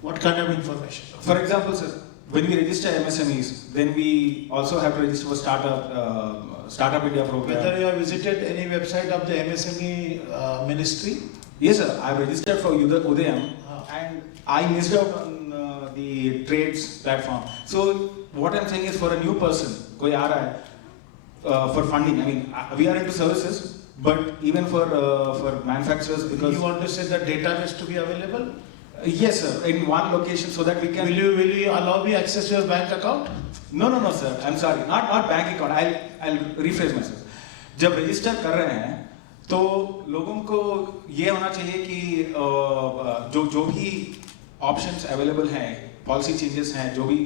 What kind of information? For example, sir, when we register MSMEs, then we also have to register for Startup India program. Whether you have visited any website of the MSME ministry? Yes, sir. I have registered for Udayam and I missed out on the trades platform. So what I'm saying is, for a new person, कोई आ रहा है, for funding. I mean, we are into services, but even for manufacturers, because You want to say the database to be available? Yes, sir, in one location so that we can. Will you allow me access your bank account? No, sir. I'm sorry. Not bank account. I'll rephrase myself. जब register कर रहे हैं तो लोगों को ये होना चाहिए कि जो भी options available हैं, policy changes हैं, जो भी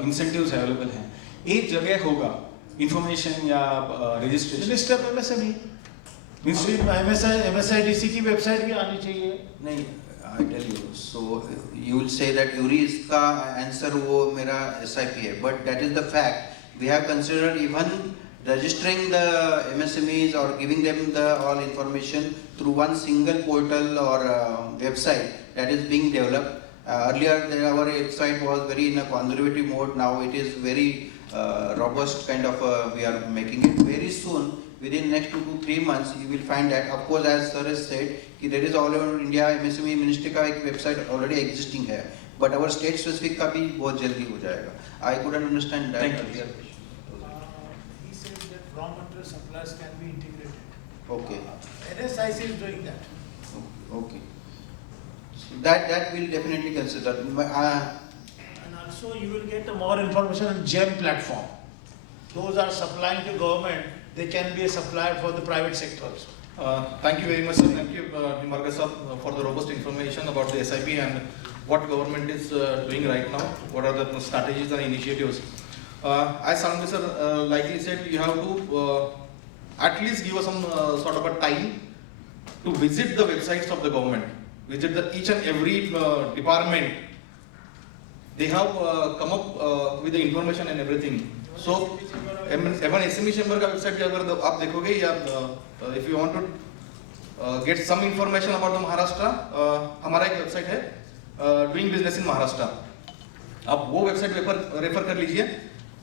incentives available हैं, एक जगह होगा information या registration. Minister of MSME. MSIDC की website भी आनी चाहिए. नहीं, I tell you, so you will say that Yuri इसका answer वो मेरा SIP है, but that is the fact. We have considered even registering the MSMEs or giving them the all information through one single portal or website that is being developed. Earlier our website was very in a conservative mode. Now it is very robust kind of. We are making it very soon. Within next 2 to 3 months, you will find that. Of course, as sir has said, कि there is all over India MSME ministry का एक website already existing है. But our state specific का भी बहुत जल्दी हो जाएगा. I couldn't understand that Thank you. earlier. He said that raw material supplies can be integrated. Okay. NSIC is doing that. Okay. So that will definitely consider. And also you will get more information on GEM platform. Those are supplying to government. They can be a supplier for the private sector also. Thank you very much, sir. Thank you, Nimarga sir, for the robust information about the SIP and what government is doing right now. What are the strategies and initiatives? As Sanjay sir likely said, you have to at least give us some sort of a time to visit the websites of the government, visit each and every department. They have come up with the information and everything. So, even SME chamber का website भी अगर आप देखोगे या if you want to get some information about the Maharashtra, हमारा एक website है doing business in Maharashtra. आप वो website रेफर कर लीजिए.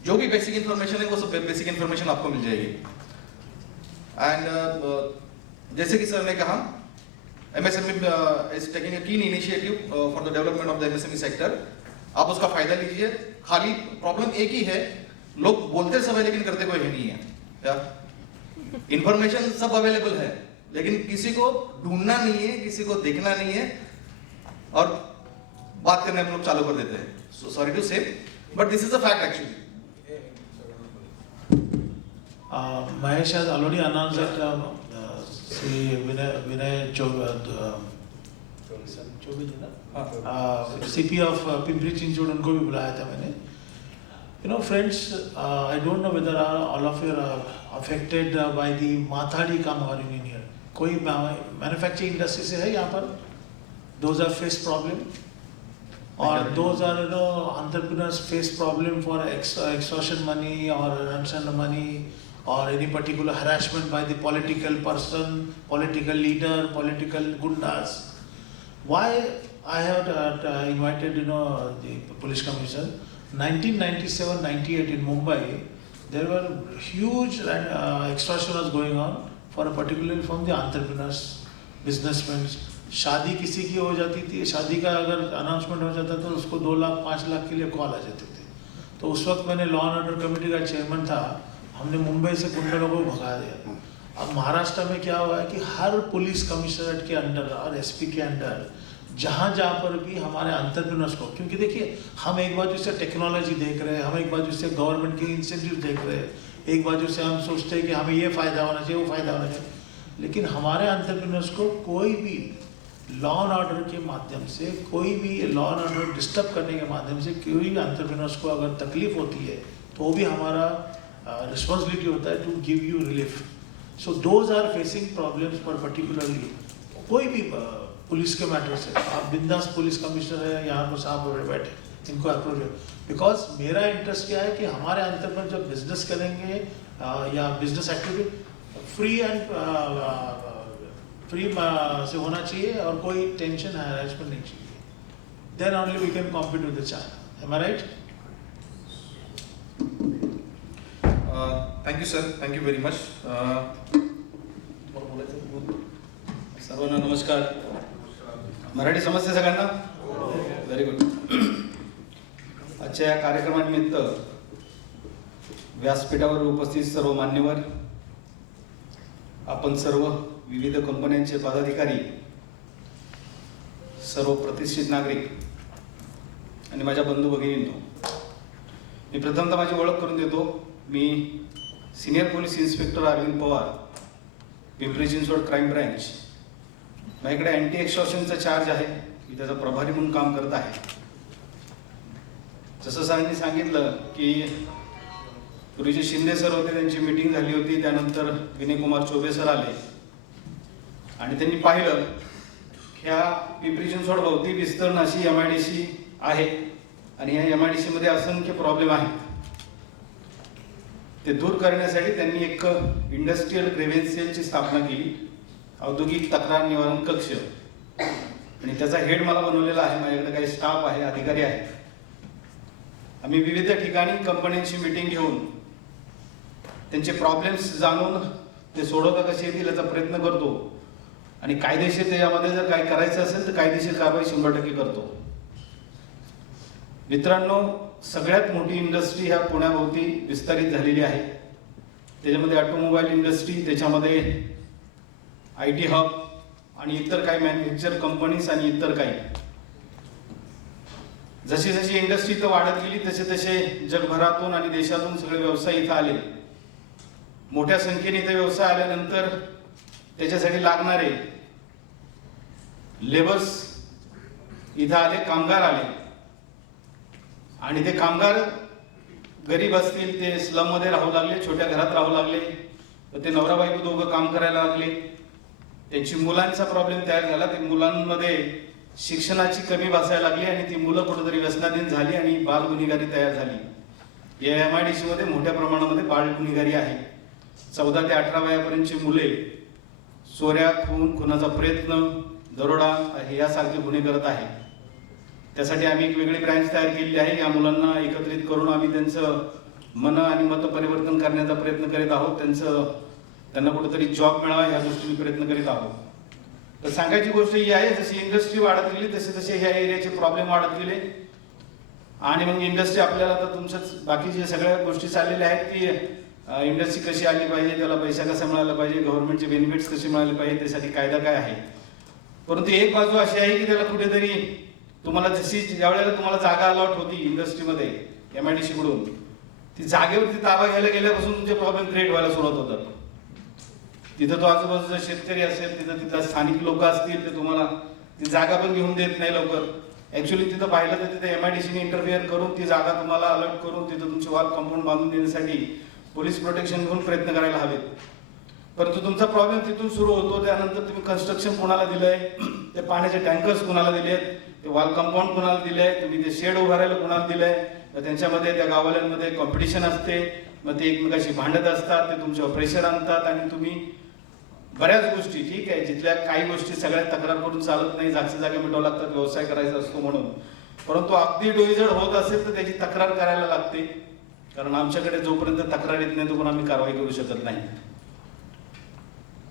जो भी basic information है वो सब basic information आपको मिल जाएगी. And जैसे कि सर ने कहा, MSME is taking a keen initiative for the development of the MSME sector. आप उसका फायदा लीजिए. खाली प्रॉब्लम एक ही है, लोग बोलते सब है लेकिन करते कोई नहीं है. क्या इंफॉर्मेशन सब अवेलेबल है लेकिन किसी को ढूंढना नहीं है, किसी को देखना नहीं है और बात करने हम लोग चालू कर देते हैं. सो सॉरी टू से but this is the fact actually. Mahesh has already announced that Vinay CP of Pimpri Chinchwad उनको भी बुलाया था मैंने. You know, friends, I don't know whether all of you are affected by the Mathadi Kamari in here. कोई manufacturing industry से है यहाँ पर? Those are face problem, or those are entrepreneurs face problem for extortion money or ransom money or any particular harassment by the political person, political leader, political gundas. Why I have invited the police commissioner. 1997-98 in Mumbai, there were huge extortion was going on for a particular from the entrepreneurs, businessmen. शादी किसी की हो जाती थी, शादी का अगर announcement हो जाता तो उसको 2 लाख 5 लाख के लिए कॉल आ जाते थे. तो उस वक्त मैंने लॉ एंड ऑर्डर कमेटी का चेयरमैन था, हमने मुंबई से गुंडों को भगा दिया. अब महाराष्ट्र में क्या हुआ है कि हर पुलिस कमिश्नरेट के अंडर और एसपी के अंडर जहाँ पर भी हमारे एंटरप्रेन्योर्स को, क्योंकि देखिए हम एक बाजू से टेक्नोलॉजी देख रहे हैं, हम एक बाजू से गवर्नमेंट के इंसेंटिव देख रहे हैं, एक बाजू से हम सोचते हैं कि हमें ये फ़ायदा होना चाहिए वो फ़ायदा होना चाहिए, लेकिन हमारे एंटरप्रेन्योर्स को कोई भी लॉ एंड ऑर्डर के माध्यम से, कोई भी लॉ एंड ऑर्डर डिस्टर्ब करने के माध्यम से कोई भी एंटरप्रेन्योर्स को अगर तकलीफ होती है तो वो भी हमारा रिस्पॉन्सिबिलिटी होता है to give you relief. So those are facing problems for particularly कोई भी पुलिस के मैटर से. आप बिंदास पुलिस कमिश्नर है यहाँ पर साहब बैठे, इनको अप्रोच है. बिकॉज मेरा इंटरेस्ट क्या है कि हमारे अंतर में जब बिजनेस करेंगे या बिजनेस एक्टिविटी फ्री से होना चाहिए और कोई टेंशन हैरेसमेंट नहीं चाहिए. Then only we can compete with the China. Am I right? Thank you sir, thank you very much. सर्वांना नमस्कार. मराठी समजते सगळ्यांना? Very good. आजच्या या कार्यक्रमानिमित्त व्यासपीठावर उपस्थित सर्व मान्यवर, आपण सर्व विविध कंपन्यांचे पदाधिकारी, सर्व प्रतिष्ठित नागरिक आणि माझ्या बंधू भगिनींनो, मी प्रथमतः माझी ओळख करून देतो. मी senior police inspector Arvind Pawar, Pimpri Chinchwad crime branch. माझ्याकडे अँटी एक्स्टॉर्शनचा चार्ज आहे. मी त्याचा प्रभारी म्हणून काम करत आहे. जसं सरांनी सांगितलं की पूर्वी जे शिंदे सर होते त्यांची मीटिंग झाली होती, त्यानंतर विनयकुमार चौबे सर आले आणि त्यांनी पाहिलं ह्या पिंपरी चिंचवड भोवती विस्तीर्ण अशी MIDC आहे आणि या MIDC मध्ये असंख्य प्रॉब्लेम आहेत. ते दूर करण्यासाठी त्यांनी एक इंडस्ट्रियल ग्रेव्हन्स सेलची स्थापना केली, औद्योगिक तक्रार निवारण कक्ष, आणि त्याचा हेड मला बनवलेला आहे. माझ्याकडे काही स्टाफ आहे, अधिकारी आहेत. आम्ही विविध ठिकाणी कंपन्यांची मीटिंग घेऊन त्यांचे प्रॉब्लेम्स जाणून ते सोडवता कसे येतील याचा प्रयत्न करतो आणि कायदेशीर त्याच्यामध्ये जर काय करायचं असेल तर कायदेशीर कारवाई 100% करतो. मित्रांनो, सगळ्यात मोठी इंडस्ट्री ह्या पुण्याभोवती विस्तारित झालेली आहे. त्याच्यामध्ये ऑटोमोबाईल इंडस्ट्री, त्याच्यामध्ये IT हब आणि इतर काही मॅन्युफॅक्चर कंपनीज आणि इतर काही. जशी जशी इंडस्ट्री इथं वाढत गेली तसे तसे जगभरातून आणि देशातून सगळे व्यवसाय इथं आले. मोठ्या संख्येने इथे व्यवसाय आल्यानंतर त्याच्यासाठी लागणारे लेबर्स इथं आले, कामगार आले आणि ते कामगार गरीब असतील ते स्लम मध्ये राहू लागले, छोट्या घरात राहू लागले. ते नवरा बायको दोघं काम करायला लागले. त्यांची मुलांचा प्रॉब्लेम तयार झाला. ते मुलांमध्ये शिक्षणाची कमी भासायला लागली आणि ती मुलं कुठेतरी व्यसनाधीन झाली आणि बाल गुन्हेगारी तयार झाली. या MIDC मध्ये मोठ्या प्रमाणामध्ये बाल गुन्हेगारी आहे. 14 ते 18 वयापर्यंतची मुले चोऱ्या, खुनाचा प्रयत्न, दरोडा हे यासारखे गुन्हे करत आहे. त्यासाठी आम्ही एक वेगळी ब्रँच तयार केलेली आहे. या मुलांना एकत्रित करून आम्ही त्यांचं मन आणि मत परिवर्तन करण्याचा प्रयत्न करीत आहोत. त्यांना कुठेतरी जॉब मिळावा या गोष्टी मी प्रयत्न करीत आहोत. तर सांगायची गोष्ट ही आहे, जशी इंडस्ट्री वाढत गेली तसे तसे ह्या एरियाचे प्रॉब्लेम वाढत गेले आणि मग इंडस्ट्री आपल्याला तर तुमच्याच बाकीच्या सगळ्या गोष्टी चाललेल्या आहेत की इंडस्ट्री कशी आली पाहिजे, त्याला पैसा कसा मिळाला पाहिजे, गव्हर्नमेंटचे बेनिफिट्स कसे मिळाले पाहिजे, त्यासाठी कायदा काय आहे. परंतु एक बाजू अशी आहे की त्याला कुठेतरी तुम्हाला जशी ज्यावेळेला तुम्हाला जागा अलॉट होती इंडस्ट्रीमध्ये MIDC कडून, ती जागेवरती ताबा घ्यायला गेल्यापासून तुमचे प्रॉब्लेम क्रिएट व्हायला सुरुवात होतात. तिथं तो आजूबाजूचा शेतकरी असेल, तिथं स्थानिक लोक असतील, ते तुम्हाला ती जागा पण घेऊन देत नाही लवकर. ऍक्च्युली तिथं पाहिलं तर तिथे MIDC ने इंटरफिअर करून ती जागा तुम्हाला अलर्ट करून तिथं तुमची वॉल कंपाऊंड बांधून देण्यासाठी पोलीस प्रोटेक्शन घेऊन प्रयत्न करायला हवेत. परंतु तुमचा प्रॉब्लेम तिथून सुरू होतो. त्यानंतर तुम्ही कन्स्ट्रक्शन कोणाला दिलंय, ते पाण्याचे टँकर्स कोणाला दिलेत, ते वॉल कंपाऊंड कोणाला दिलंय, तुम्ही ते शेड उभारायला कोणाला दिलंय. त्यांच्यामध्ये त्या गाववाल्यांमध्ये कॉम्पिटिशन असते, मग ते एकमेकाशी भांडत असतात, ते तुमच्यावर प्रेशर आणतात आणि तुम्ही बऱ्याच गोष्टी, ठीक आहे, जिथल्या काही गोष्टी सगळ्या तक्रार करून चालत नाही, जागच्या जागा मिटवावं लागतात, व्यवसाय करायचा असतो म्हणून. परंतु अगदी डोईजड होत असेल तर त्याची तक्रार करायला लागते, कारण आमच्याकडे जोपर्यंत तक्रार येत नाही तोपर्यंत आम्ही कारवाई करू शकत नाही.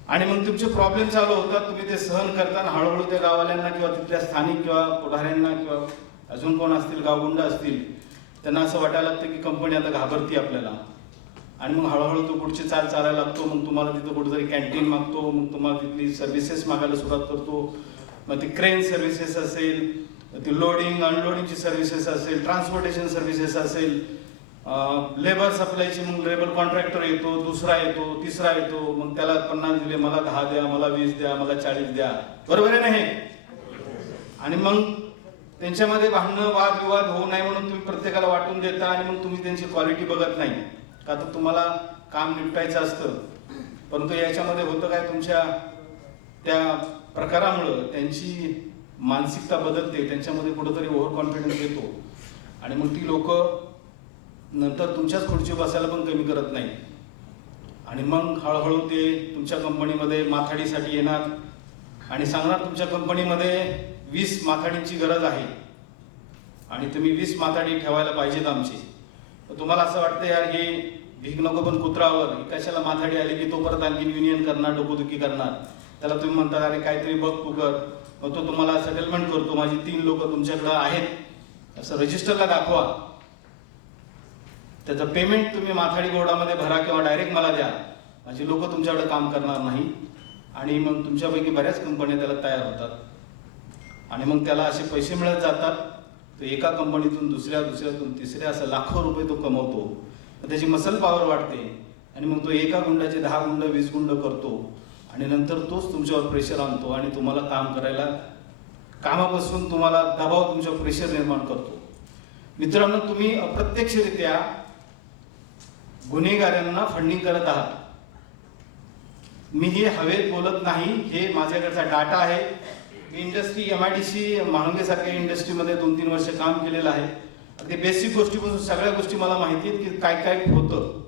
आणि मग तुमचे प्रॉब्लेम चालू होतात, तुम्ही ते सहन करताना हळूहळू त्या गाववाल्यांना किंवा तिथल्या स्थानिक किंवा पुढाऱ्यांना किंवा अजून कोण असतील, गावगुंड असतील, त्यांना असं वाटायला लागतं की कंपनी आता घाबरती आपल्याला. आणि मग हळूहळू तो पुढची चाल चालायला लागतो. मग तुम्हाला तिथं कुठेतरी कॅन्टीन मागतो, मग तुम्हाला तिथली सर्व्हिसेस मागायला सुरुवात करतो. मग ती क्रेन सर्व्हिसेस असेल, ती लोडिंग अनलोडिंगची सर्व्हिसेस असेल, ट्रान्सपोर्टेशन सर्व्हिसेस असेल, लेबर सप्लायची, मग लेबर कॉन्ट्रॅक्टर येतो, दुसरा येतो, तिसरा येतो, मग त्याला 50 दिले, मला 10 द्या, मला 20 द्या, मला 40 द्या, बरोबर आहे ना हे. आणि मग त्यांच्यामध्ये भांडणं, वादविवाद होऊ नये म्हणून तुम्ही प्रत्येकाला वाटून देता आणि मग तुम्ही त्यांची क्वालिटी बघत नाही, का तर तुम्हाला काम निपटायचं असतं. परंतु याच्यामध्ये होतं काय, तुमच्या त्या प्रकारामुळं त्यांची मानसिकता बदलते, त्यांच्यामध्ये कुठंतरी ओव्हर कॉन्फिडन्स येतो आणि मग ती लोक नंतर तुमच्याच खुर्ची बसायला पण कमी करत नाही. आणि मग हळूहळू ते तुमच्या कंपनीमध्ये माथाडीसाठी येणार आणि सांगणार तुमच्या कंपनीमध्ये 20 माथाडींची गरज आहे आणि तुम्ही 20 माथाडी ठेवायला पाहिजेत आमची. तर तुम्हाला असं वाटतं यार हे भीक नको पण कुत्रावर, कशाला माथाडी आली की तो परत आणखी युनियन करणार, डोकोदुखी करणार. त्याला तुम्ही म्हणता अरे काहीतरी बघ तू कर, मग तो तुम्हाला सेटलमेंट करतो, माझी 3 लोक तुमच्याकडे आहेत असं रजिस्टरला दाखवा. त्याचं पेमेंट तुम्ही माथाडी बोर्डामध्ये भरा किंवा डायरेक्ट मला द्या, माझी लोक तुमच्याकडे काम करणार नाही. आणि मग तुमच्यापैकी बऱ्याच कंपन्या त्याला तयार होतात आणि मग त्याला असे पैसे मिळत जातात. तो एका कंपनीतून दुसऱ्यातून तिसऱ्या असं लाखो रुपये तो कमवतो. त्याची मसल पॉवर वाढते आणि मग तो एका गुंडाचे 10 गुंड 20 गुंड करतो आणि नंतर तोच तुमच्यावर प्रेशर आणतो आणि तुम्हाला काम करायला, कामापासून तुम्हाला दबाव, तुमच्यावर प्रेशर निर्माण करतो. मित्रांनो, तुम्ही अप्रत्यक्षरित्या गुन्हेगारांना फंडिंग करत आहात. मी हे हवेत बोलत नाही, हे माझ्याकडचा डाटा आहे. मी इंडस्ट्री MIDC म्हाळुंगे सारख्या इंडस्ट्रीमध्ये 2-3 वर्ष काम केलेलं आहे. अगदी बेसिक गोष्टीपासून सगळ्या गोष्टी मला माहिती आहेत की काय काय होतं.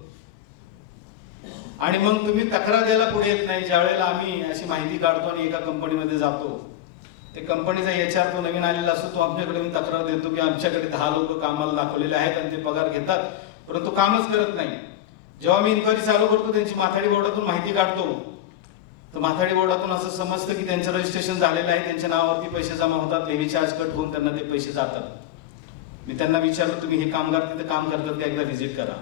आणि मग तुम्ही तक्रार द्यायला पुढे येत नाही. ज्या वेळेला आम्ही अशी माहिती काढतो आणि एका कंपनीमध्ये जातो, ते कंपनीचा HR तो नवीन आलेला असतो, तो आपल्याकडे तक्रार देतो की आमच्याकडे 10 लोक कामाला दाखवलेले आहेत आणि ते पगार घेतात परंतु कामच करत नाही. जेव्हा मी इन्क्वायरी चालू करतो, त्यांची माथाडी बोर्डातून माहिती काढतो, तर माथाडी बोर्डातून असं समजतं की त्यांचं रजिस्ट्रेशन झालेलं आहे, त्यांच्या नावावरती पैसे जमा होतात, लेव्ही चार्ज कट होऊन त्यांना ते पैसे जातात. मी त्यांना विचारलं, तुम्ही हे कामगार तिथे काम करतात का, एकदा व्हिजिट करा.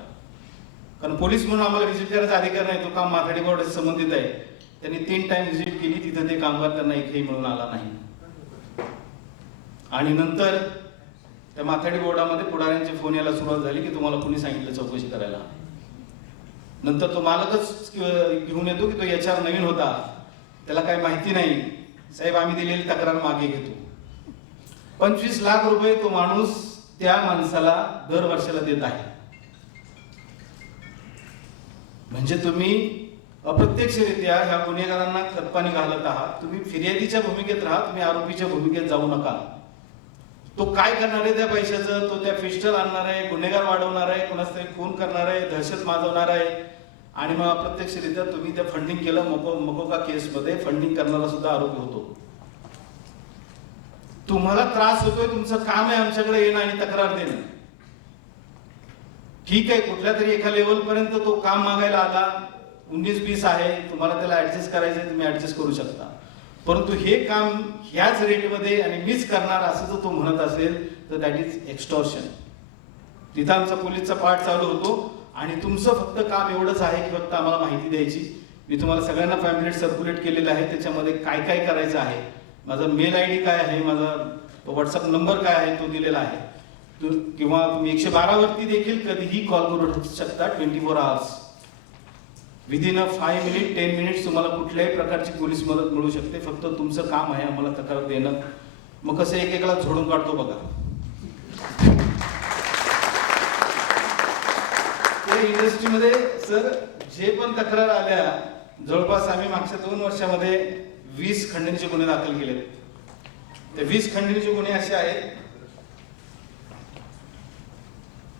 कारण पोलीस म्हणून आम्हाला व्हिजिट करायचा अधिकार नाही, तो काम माथाडी बोर्डाशी संबंधित आहे. त्यांनी 3 टाइम व्हिजिट केली, तिथे ते कामगार त्यांना एकही मिळून आला नाही. आणि नंतर त्या माथाडी बोर्डामध्ये पुढाऱ्यांचे फोन यायला सुरुवात झाली की तुम्हाला कुणी सांगितलं चौकशी करायला. नंतर तो मालकच घेऊन येतो की तो HR नवीन होता, त्याला काही माहिती नाही, साहेब आम्ही दिलेली तक्रार मागे घेतो. 25 लाख रुपये तो माणूस त्या माणसाला दर वर्षाला देत आहे. म्हणजे तुम्ही अप्रत्यक्षरित्या ह्या गुन्हेगारांना खतपाणी घालत आहात. तुम्ही फिर्यादीच्या भूमिकेत राहा, तुम्ही आरोपीच्या भूमिकेत जाऊ नका. तो काय करणार आहे त्या पैशाचं, तो त्या पिस्टल आणणार आहे, गुन्हेगार वाढवणार आहे, कोणाच तरी खून करणार आहे, दहशत माजवणार आहे. आणि मग अप्रत्यक्षरित्या तुम्ही त्या फंडिंग केलं. मकोका केसमध्ये फंडिंग करणारा सुद्धा आरोपी होतो. तुम्हाला त्रास होतोय, तुमचं काम आहे आमच्याकडे येणं आणि तक्रार देणं. ठीक आहे, कुठल्या तरी एका लेवल पर्यंत तो काम मागायला आला, 19-20 आहे, तुम्हाला त्याला ऍडजस्ट करायचं आहे, तुम्ही ऍडजस्ट करू शकता. परंतु हे काम ह्याच रेटमध्ये आणि मीच करणार असं जर तो म्हणत असेल तर दॅट इज एक्स्टॉर्शन. तिथं आमचा पोलीसचा पार्ट चालू होतो आणि तुमचं फक्त काम एवढंच आहे की फक्त आम्हाला माहिती द्यायची. मी तुम्हाला सगळ्यांना पॅम्पलेट सर्क्युलेट केलेलं आहे, त्याच्यामध्ये काय काय करायचं आहे, माझा मेल ID काय आहे, माझा WhatsApp नंबर काय आहे तो दिलेला आहे. किंवा तुम्ही 112 वरती देखील कधीही कॉल करू शकता 24 आवर्स. विदिन 5 मिनिट 10 मिनिट्स तुम्हाला कुठल्याही प्रकारची पोलीस मदत मिळू शकते. फक्त तुमचं काम आहे आम्हाला तक्रार देणं. मग कसं एकेकाला झोडून काढतो बघा. त्या इंडस्ट्रीमध्ये सर जे पण तक्रार आल्या, जवळपास आम्ही मागच्या 2 वर्षामध्ये 20 खंडणीचे गुन्हे दाखल केलेत. ते 20 खंडणीचे गुन्हे असे आहेत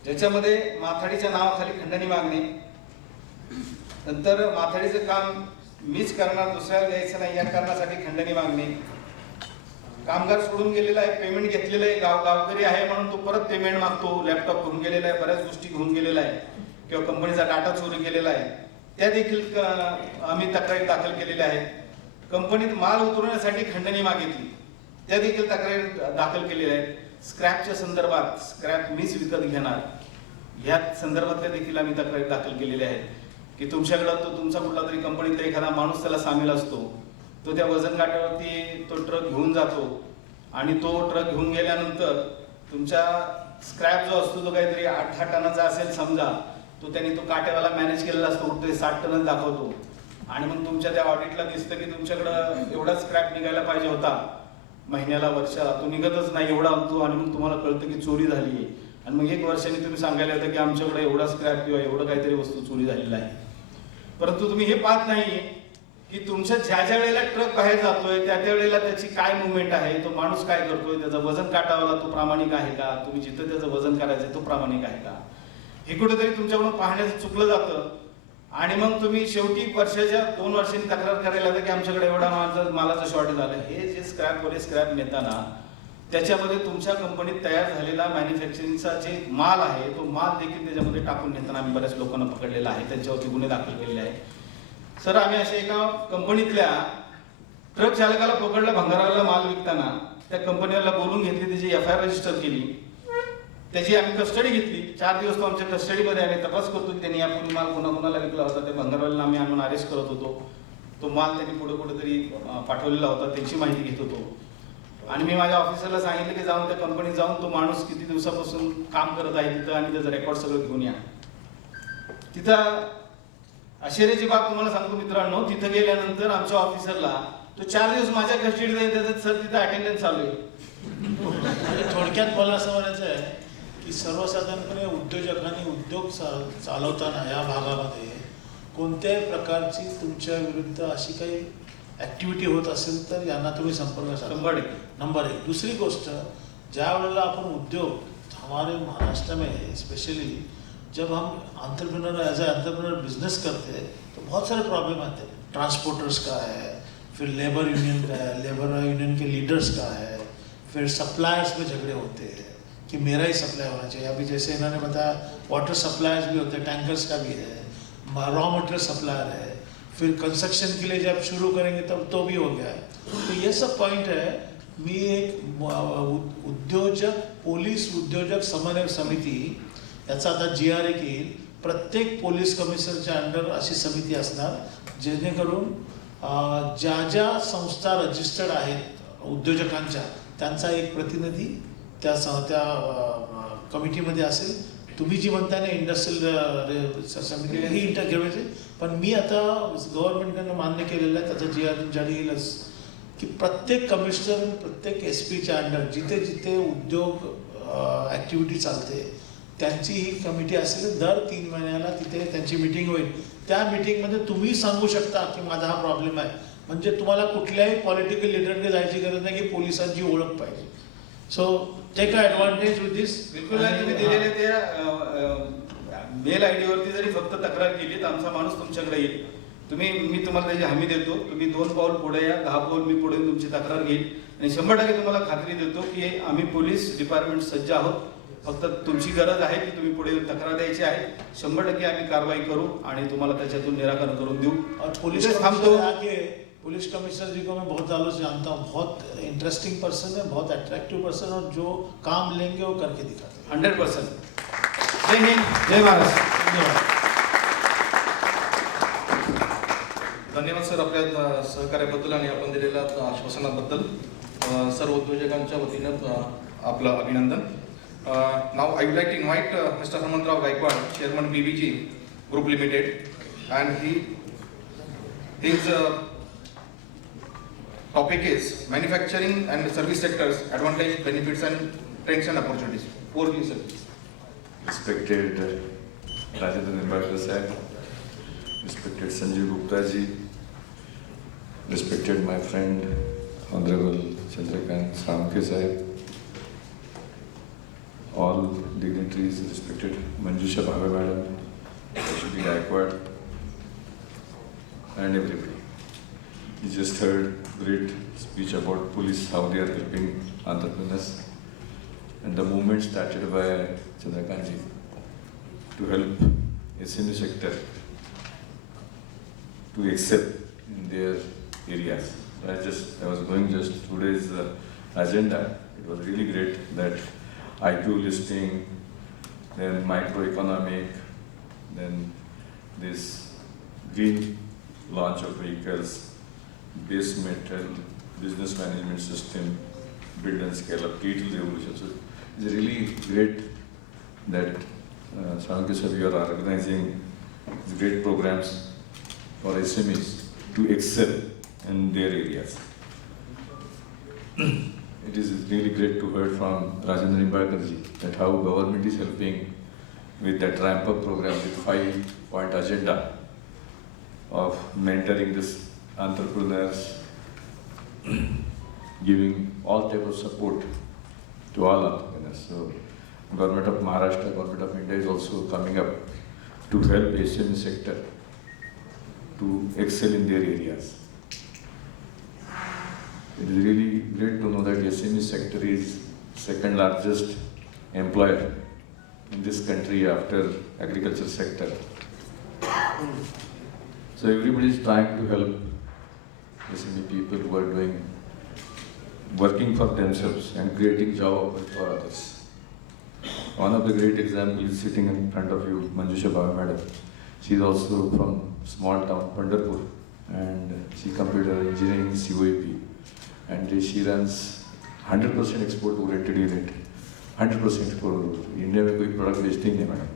ज्याच्यामध्ये माथाडीच्या नावाखाली खंडणी मागणे, नंतर माथाडीचं काम मीच करणार, दुसऱ्याला द्यायचं नाही या कारणासाठी खंडणी मागणे, कामगार सोडून गेलेला आहे, पेमेंट घेतलेलं आहे, गावकरी आहे म्हणून तो परत पेमेंट मागतो, लॅपटॉप घेऊन गेलेला आहे, बऱ्याच गोष्टी घेऊन गेलेला आहे किंवा कंपनीचा डाटा चोरी केलेला आहे, त्या देखील आम्ही तक्रारी दाखल केलेल्या आहेत. कंपनीत माल उतरवण्यासाठी खंडणी मागितली, त्या देखील तक्रारी दाखल केलेल्या आहेत. स्क्रॅपच्या संदर्भात, स्क्रॅप मीच विकत घेणार, या संदर्भातल्या देखील आम्ही तक्रारी दाखल केलेल्या आहेत की तुमच्याकडं तो तुमचा कुठला तरी कंपनीतला एखादा माणूस त्याला सामील असतो, तो त्या वजन काट्यावरती तो ट्रक घेऊन जातो आणि तो ट्रक घेऊन गेल्यानंतर तुमच्या स्क्रॅप जो असतो तो काहीतरी 8 टनाचा असेल समजा, तो त्यांनी तो काट्यावाला मॅनेज केलेला असतो, कुठे 60 टन दाखवतो आणि मग तुमच्या त्या ऑडिटला दिसतं की तुमच्याकडं एवढा स्क्रॅप निघायला पाहिजे होता महिन्याला, वर्षाला, तो निघतच नाही एवढा आणतो आणि मग तुम्हाला कळतं की चोरी झाली आहे. आणि मग 1 वर्षाने तुम्ही सांगायला येतं की आमच्याकडे एवढा स्क्रॅप किंवा एवढं काहीतरी वस्तू चोरी झालेला आहे. परंतु तुम्ही हे पाहत नाहीये की तुमच्या ज्या ज्या वेळेला ट्रक बाहेर जातोय त्या त्या वेळेला त्याची काय मुवमेंट आहे, तो माणूस काय करतोय, त्याचं वजन काटावाला तो प्रामाणिक आहे का, तुम्ही जिथं त्याचं वजन करायचं तो प्रामाणिक आहे का, हे कुठेतरी तुमच्याकडून पाहण्याचं चुकलं जातं. आणि मग तुम्ही शेवटी वर्षाच्या 2 वर्षांनी तक्रार करायला लागतं की आमच्याकडे एवढा मालाचं शॉर्टेज झालं. हे जे स्क्रॅप नेताना त्याच्यामध्ये तुमच्या कंपनीत तयार झालेला मॅन्युफॅक्चरिंगचा जे माल आहे तो माल देखील त्याच्यामध्ये टाकून नेताना आम्ही बऱ्याच लोकांना पकडलेला आहे, त्यांच्यावरती गुन्हे दाखल केलेले आहेत. सर आम्ही अशा एका कंपनीतल्या ट्रक चालकाला पकडलं भंगाराला माल विकताना, त्या कंपनीला बोलून घेतली, त्याची FIR रजिस्टर केली. त्याची आम्ही कस्टडी घेतली. 4 दिवस तो आमच्या कस्टडीमध्ये आले. तपास करतो की त्यांनी यापूर्वी माल कोणाकोणाला विकला होता. ते भंगारवाल्याला आम्ही आणून अरेस्ट करत होतो. तो माल त्यांनी पुढे कुठेतरी पाठवलेला होता, त्यांची माहिती घेत होतो. आणि मी माझ्या ऑफिसरला सांगितलं की जाऊन त्या कंपनीत जाऊन तो माणूस किती दिवसापासून काम करत आहे तिथं आणि त्याचं रेकॉर्ड सगळं घेऊन या. तिथं आश्चर्याची बाब तुम्हाला सांगतो मित्रांनो, तिथं गेल्यानंतर आमच्या ऑफिसरला तो 4 दिवस माझ्या कस्टडीत आहे, त्याचं सर तिथं अटेंडन्स चालू आहे. थोडक्यात मला असं म्हणायचं आहे की सर्वसाधारणपणे उद्योजकांनी उद्योग चालवताना या भागामध्ये कोणत्याही प्रकारची तुमच्या विरुद्ध अशी काही ॲक्टिव्हिटी होत असेल तर यांना तुम्ही संपर्क साधा. 100%. नंबर 1. दूसरी गोष्ट, ज्या वेळेला आपण उद्योग हमारे महाराष्ट्र में स्पेशली जब हम entrepreneur as a entrepreneur business करते हैं तो बहुत सारे प्रॉब्लम आते हैं. ट्रांसपोर्टर्स का है, फिर लेबर यूनियन का है, लेबर यूनियन के लीडर्स का है, फिर सप्लायर्स में झगड़े होते हैं कि मेरा ही सप्लाई होना चाहिए. अभी जैसे इन्होंने बताया वाटर सप्लायर्स भी होते हैं, टैंकर्स का भी है, रॉ मटेरियल सप्लायर है, फिर कंस्ट्रक्शन के लिए जब शुरू करेंगे तब तो भी हो गया है. तो ये सब पॉइंट है. मी एक उद्योजक पोलीस उद्योजक समन्वय समिती याचा आता GRA येईल. प्रत्येक पोलीस कमिशनरच्या अंडर अशी समिती असणार जेणेकरून ज्या ज्या संस्था रजिस्टर्ड आहेत उद्योजकांच्या त्यांचा एक प्रतिनिधी त्या कमिटीमध्ये असेल. तुम्ही जी म्हणताय ना इंडस्ट्रियल समिती ही इंटरव्ह्यूची, पण मी आता गव्हर्नमेंटकडनं मान्य केलेलं आहे, त्याचा GR तुमच्याकडे येईलच की प्रत्येक कमिशनर प्रत्येक SP च्या अंडर जिथे जिथे उद्योग ॲक्टिव्हिटी चालते त्यांची ही कमिटी असेल. दर 3 महिन्याला तिथे त्यांची मीटिंग होईल. त्या मीटिंगमध्ये तुम्ही सांगू शकता की माझा हा प्रॉब्लेम आहे. म्हणजे तुम्हाला कुठल्याही पॉलिटिकल लीडरकडे जायची गरज नाही की पोलिसांची ओळख पाहिजे. So take a advantage with this. बिलकुल नाही. तुम्ही दिलेल्या त्या मेल ID वरती जरी फक्त तक्रार केली तर आमचा माणूस तुमच्याकडे येईल. मी तुम्हाला त्याची हमी देतो. तुम्ही 2 पाऊल पुढे या, 10 पाऊल मी पुढे तुमची तक्रार घेईल आणि 100% तुम्हाला खात्री देतो की आम्ही पोलीस डिपार्टमेंट सज्ज आहोत. फक्त तुमची गरज आहे की तुम्ही पुढे तक्रार द्यायची आहे. 100% आम्ही कारवाई करू आणि तुम्हाला त्याच्यातून निराकरण करून देऊ. पुलिस कमिश्नर जी को मैं बहुत ज़्यादा जानता हूँ. बहुत इंटरेस्टिंग पर्सन है, बहुत अट्रैक्टिव पर्सन, और जो काम लेंगे वो करके दिखाते हैं. 100%. जय हिंद, जय महाराष्ट्र. धन्यवाद सर आपल्या सहकार्याबद्दल आणि आपण दिलेल्या आश्वासनाबद्दल. सर्व उद्योजकांच्या वतीनं आपलं अभिनंदन. Now I would like to invite mister Hanumantrao Gaikwad, chairman BBG Group Limited, and his topic is manufacturing and service sectors, advantage, benefits and trends and opportunities. Over to you, sir. Respected Rajendra Nimbarkar sir, respected Sanjeev Gupta ji, respected my friend Honorable Chandrakant Samke sir, all dignitaries, respected Manjusha Bhave madam, Ashwini Gaikwad, and everybody. You just heard great speech about police, how they are helping entrepreneurs, and the movement started by Chandrakant ji to help SME sector to excel in their areas. I was going just today's agenda. It was really great that IQ listing, then microeconomic, then this green launch of vehicles, base metal, business management system, build and scale up, digital revolution. So it's really great that Sanke sir, you are organizing these great programs for SMEs to excel in their areas. It is really great to hear from Rajendra Nimbarkar ji that how government is helping with that ramp up program with 5-point agenda of mentoring this entrepreneurs, giving all type of support to all entrepreneurs. So Government of Maharashtra, Government of India is also coming up to help SME sector to excel in their areas. It is really great to know that SME sector is second largest employer in this country after agriculture sector. So everybody is trying to help SME people who are working for themselves and creating job opportunities for others. One of the great examples is sitting in front of you, Manjusha Bhavan Madam. She is also from small town Pandharpur, and she completed engineering COEP, and she runs 100% export oriented unit. 100% export. India में कोई product बेचते ही नहीं madam.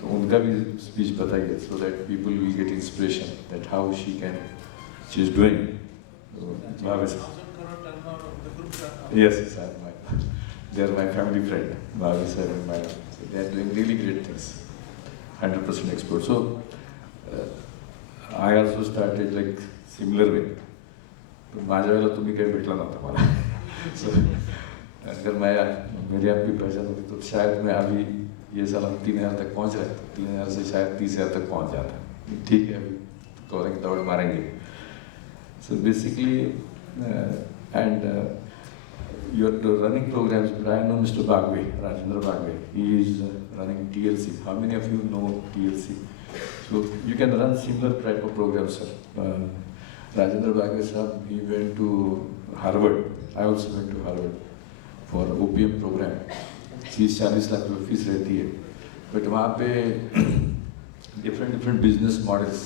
तो उनका भी speech बताइए, so that people will get inspiration that how she is doing. Yes, sir. They are my family friend, Bhavi sir and madam. So they are doing really great things. 100% export. So I also started like similar way. तो माझ्या वेळेला तुम्ही काही भेटला नव्हता मला. So अगर मेरी आपकी पहचान होती तो शायद मैं अभी ये साल हम 3000 तक पहुंच रहे थे. 3000 से शायद 30,000 तक पहुंच जाता. ठीक है, अभी कौन दौड़ मारेंगे. So basically, you're running programs, but I know Mr. Bagwe, Rajendra Bagwe. He is running TLC. How many of you know TLC? So you can run similar type of programs, sir. Rajendra Bagwe sir, he went to Harvard. I also went to Harvard for OPM program. 40 lakh रुपये fees रहती है, but वहाँ पे different business models,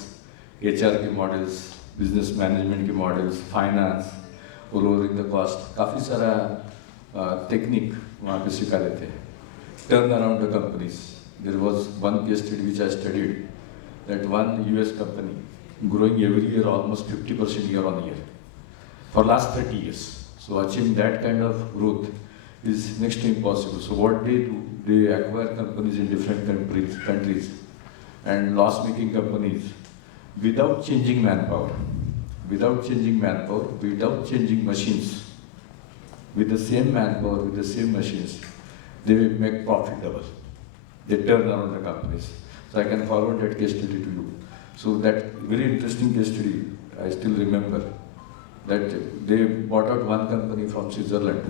HR के models, business management के models, finance, lowering the cost, काफ़ी सारा technique वहाँ पे सिखा देते हैं. Turn around the companies. There was one case study which I studied, that one US company growing every year almost 50% year on year for last 30 years. So achieving that kind of growth is next to impossible. So what they do, they acquire companies in different countries and loss-making companies without changing manpower, without changing machines, with the same manpower, with the same machines, they will make profit double. They turn around the companies. So I can forward that case study to you. So that very interesting case study, I still remember, that they bought out one company from Switzerland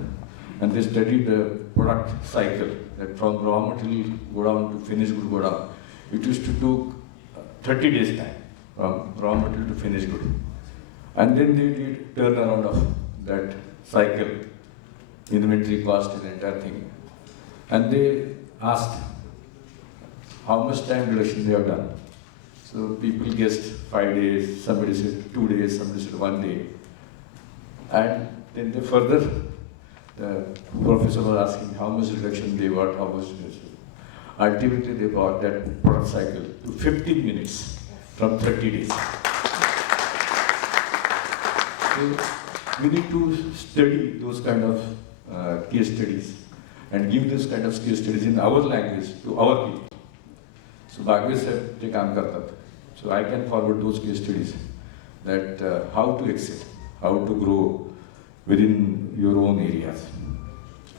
and they studied the product cycle, that from raw material go down to finished good go down. It used to take 30 days time from raw material to finished good. And then they did turnaround of that cycle, inventory cost and entire thing. And they asked how much time reduction they have done. So people guessed 5 days, somebody said 2 days, somebody said 1 day. And then they further, the professor was asking how much reduction they got, how much reduction. Ultimately they brought that product cycle to 15 minutes from 30 days. So we need to study those kind of case studies and give this kind of case studies in our language to our people. So Bagwe said, they काम करता था. So I can forward those case studies that how to excel, how to grow within your own areas.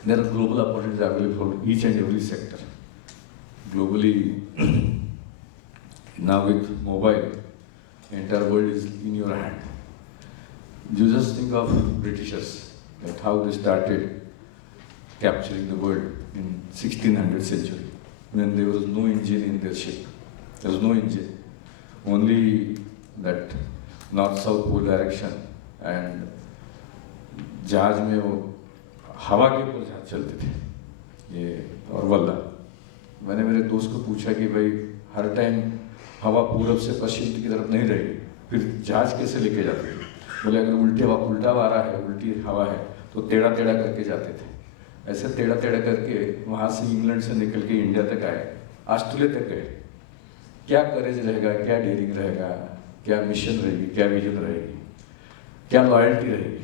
There are global opportunities available for each and every sector. Globally, now with mobile, the entire world is in your hand. You just think of Britishers, that how they started capturing the world in 1600th century, when there was no engine in their ship. There was no engine, only that north-south pole direction, and जहाज में वो हवा के ऊपर जहाज चलते थे, ये और वल्ला. मैंने मेरे दोस्त को पूछा कि भाई हर टाइम हवा पूरब से पश्चिम की तरफ नहीं रहेगी, फिर जहाज कैसे लेके जाते थे? बोले अगर उल्टा आ रहा है, उल्टी हवा है, तो टेढ़ा करके जाते थे. ऐसे टेढ़ा करके वहाँ से इंग्लैंड से निकल के इंडिया तक आए, ऑस्ट्रेलिया तक गए. क्या करेज रहेगा, क्या डेयरिंग रहेगा, क्या मिशन रहेगी, क्या विजन रहेगी, क्या लॉयल्टी रहेगी.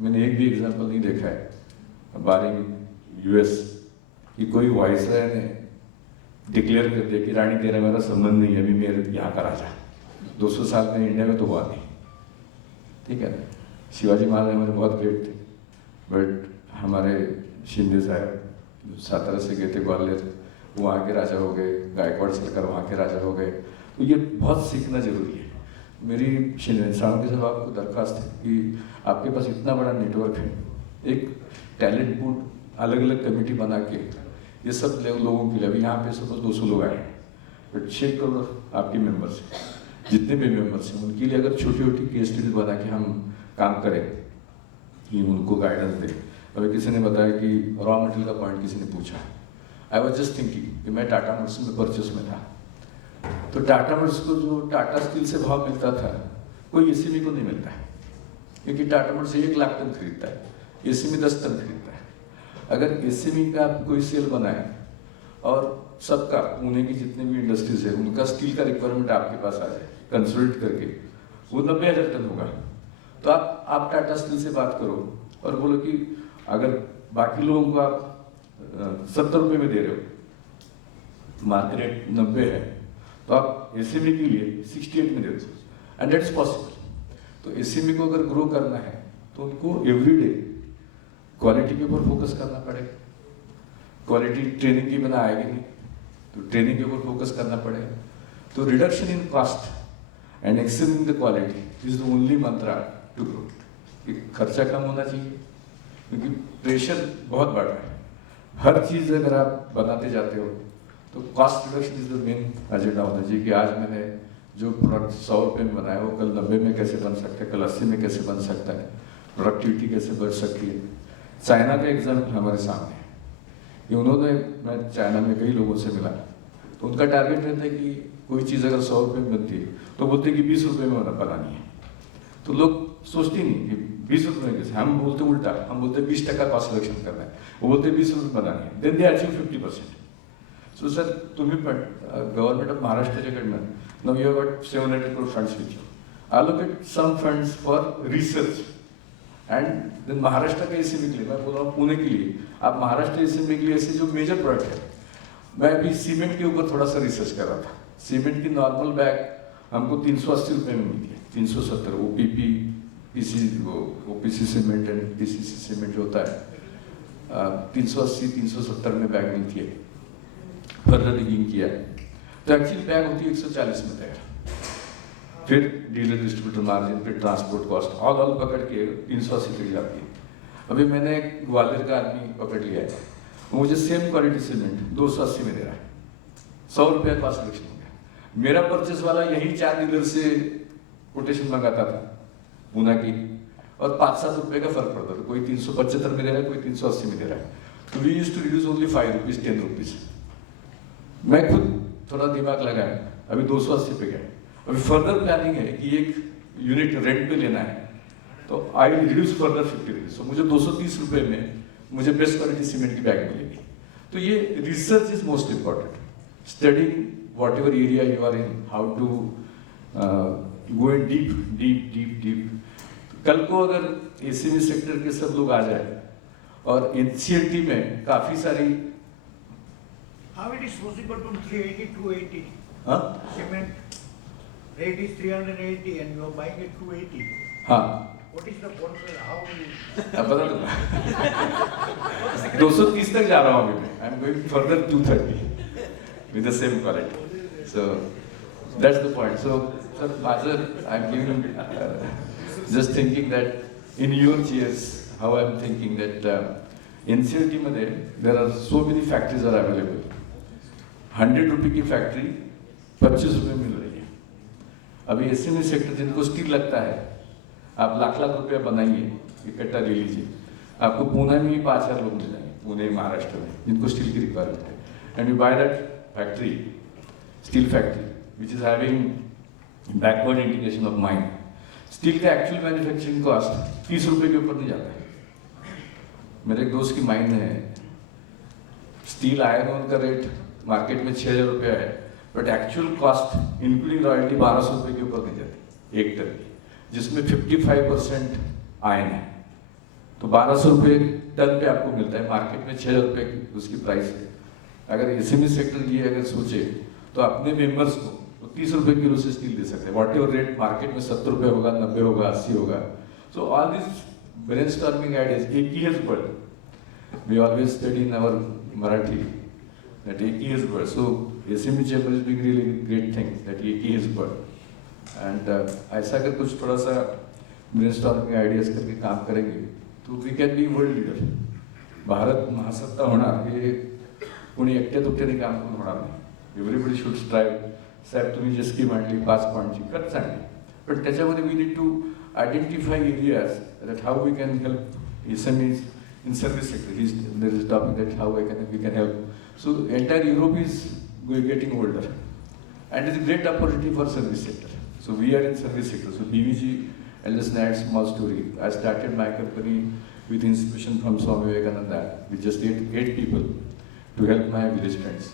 मैंने एक भी एग्जाम्पल नहीं देखा है बारिंग यूएस कि कोई वाइसराय ने डिक्लेयर कर दिया कि रानी तेरा मेरा संबंध नहीं है, अभी मेरे यहाँ का राजा. 200 साल में इंडिया में तो हुआ नहीं. ठीक है, शिवाजी महाराज हमारे बहुत ग्रेट थे, बट हमारे शिंदे साहब सातारा से गए थे ग्वालियर, वहाँ के राजा हो गए. गायकवाड़ सरकार वहाँ के राजा हो गए. तो ये बहुत सीखना जरूरी है. मेरी साहब के साथ आपको दरख्वास्त है कि आपके पास इतना बड़ा नेटवर्क है, एक टैलेंट पूल अलग अलग कमेटी बना के ये सब लोगों के लिए, अभी यहाँ पे सपोज 200 लोग आए हैं, बट चेक करो आपके मेंबर्स, जितने भी मेंबर्स हैं उनके लिए अगर छोटी केस स्टडीज बना के हम काम करें कि उनको गाइडेंस दें. अभी किसी ने बताया कि रॉ मटेरियल का पॉइंट किसी ने पूछा. आई वॉज जस्ट थिंकिंग कि मैं टाटा मोटर्स में परचेस में था, तो टाटा मोटर्स को जो टाटा स्टील से भाव मिलता था कोई एसएमई को नहीं मिलता है, क्योंकि टाटा मोटर्स 1 लाख टन खरीदता है, एसएमई 10 टन खरीदता है। अगर एसएमई का आप कोई सेल बनाए और सबका पुणे की जितने भी इंडस्ट्रीज है उनका स्टील का रिक्वायरमेंट आपके पास आ जाए कंसोलिडेट करके, वो 90,000 टन होगा। तो आप टाटा स्टील से बात करो और बोलो कि अगर बाकी लोगों को आप 70 रुपये में दे रहे हो, मार्केट रेट 90 है, तो आप एसएमई के लिए 68 में दे दो, एंड दैट इज पॉसिबल। तो एसएमई को अगर ग्रो करना है तो उनको एवरीडे क्वालिटी के ऊपर फोकस करना पड़ेगा। क्वालिटी ट्रेनिंग के बिना आएगी नहीं, तो ट्रेनिंग के ऊपर फोकस करना पड़ेगा। तो reduction in cost and excelling the quality is the only mantra to grow. खर्चा कम होना चाहिए, क्योंकि प्रेशर बहुत बढ़ रहा है। हर चीज़ अगर आप बनाते जाते हो तो cost reduction is the main agenda होना चाहिए कि आज मैंने जो प्रोडक्ट 100 रुपये में बनाया वो कल 90 में कैसे बन सकता है, कल 80 में कैसे बन सकता है, प्रोडक्टिविटी कैसे बढ़ सकती है। चाइना का एग्जाम्पल हमारे सामने है कि उन्होंने, मैं चाइना में कई लोगों से मिला, तो उनका टारगेट रहता है कि कोई चीज़ अगर 100 रुपये में बनती है तो बोलते हैं कि 20 रुपये में बनानी है। तो लोग सोचते नहीं कि 20 रुपये में कैसे, हम बोलते उल्टा, हम बोलते 20% कॉस्ट रिडक्शन करना है, वो बोलते 20 रुपये बनानी है, then they achieve 50%. So sir तुम्ही पण गव्हर्नमेंट ऑफ महाराष्ट्राच्याकडनं now you have got 700 crore funds with you. Allocate some funds for research and then Maharashtra का एसएमई के लिए, मैं बोल रहा हूँ पुणे के लिए, आप महाराष्ट्र एसएमई के लिए ऐसे जो मेजर प्रोडक्ट है, मैं अभी सीमेंट के ऊपर थोड़ा सा रिसर्च कर रहा था। सीमेंट की नॉर्मल बैग हमको 380 रुपये में मिलती है, 370 OPP OPC cement and PCC cement जो होता है 380-370 में बैग मिलती है। फर्दर डिगिंग किया तो एक्चुअली बैग होती है 140 में तैयार, फिर डीलर डिस्ट्रीब्यूटर मार्जिन, फिर ट्रांसपोर्ट कॉस्ट ऑल पकड़ के 380 तक जाती है। अभी मैंने ग्वालियर का आदमी पकड़ लिया है, वो मुझे सेम क्वालिटी सीमेंट 280 में दे रहा है, 100 रुपया कॉस्ट रिडक्शन हो गया। मेरा परचेस वाला यही 4 डीलर से कोटेशन मंगाता था पूना की, और 5-7 रुपये का फर्क पड़ता था, कोई 375 में दे रहा है, कोई 380 में दे रहा है। तो we used to reduce only 5 rupees 10 rupees. मैं खुद थोड़ा दिमाग लगाया, अभी 280 पे गया, अभी फर्दर प्लानिंग है कि एक यूनिट रेंट पे लेना है, तो I reduce further 50 rupees. So मुझे 230 रुपये में मुझे बेस्ट क्वालिटी सीमेंट की बैग मिलेगी। तो ये research is most important, studying whatever area you are in, how to go in deep deep deep deep. कल को अगर एसएमई सेक्टर के सब लोग आ जाए और एनसीएलटी में काफी सारी How it is possible from 380 to 280? हाँ Cement rate is 380 and you are buying at 280. हाँ What is the formula? How you? अब पता चला 230 तक जा रहा हूँ अभी मैं, I am going further 230 with the same quality. So that's the point. So sir, Mazar, I'm giving just thinking that in your chairs, how I'm thinking that NCLT मध्ये there are so many factories are available. 100 रुपये की factory 25 रुपये मिल रही है। अभी SME sector जिनको steel लगता है, आप लाख रुपया बनाइए, इकट्ठा ले लीजिए, आपको पुणे में ही 5,000 लोग मिल जाएंगे, पुणे महाराष्ट्र में, जिनको स्टील की रिक्वायरमेंट है। And you by that factory, steel factory which is having backward integration of mine. Steel का एक्चुअल मैन्युफैक्चरिंग कॉस्ट 30 रुपये के ऊपर नहीं जाता है। मेरे एक दोस्त की माइन है, स्टील आयरन ऑन का रेट मार्केट में 6,000 रुपया है, but actual cost including royalty 1,200 रुपये के ऊपर नहीं जाती एक टन की, जिसमें 55% आयन है। तो 1,200 रुपये टन पे आपको मिलता है, मार्केट में 6,000 रुपये की उसकी प्राइस है। अगर एसएमई सेक्टर ये अगर सोचे तो अपने मेंबर्स को तो 30 रुपये किलो से स्टील दे सकते हैं। वॉट एवर रेट मार्केट में 70 रुपये होगा, 90 होगा, 80 होगा। So all this brainstorming ideas, एक ही has word, we always study in our Marathi that एक ही has word. So SME chamber is doing really great things that एक ही हैज वर्ड। एंड ऐसा अगर कुछ थोड़ा सा ब्रेनस्टॉर्मिंग आइडियाज करके काम करेंगे तो we can be world leader. Bharat महासत्ता होणार हे कोणी एकट्या दुकट्याने काम करून होणार नाही। Everybody should strive. साहेब तुम्ही जे स्कीम आणली 5 पॉईंटची खरंच आणली, पण त्याच्यामध्ये we need to identify areas that how we can help SMEs in service sector. There is a topic that how we can help. So entire Europe is getting older, and it's a great opportunity for service sector. So we are in service sector. So BVG, I'll just add small story. I started my company with inspiration from Swami Vivekananda. We just eight people to help my village friends.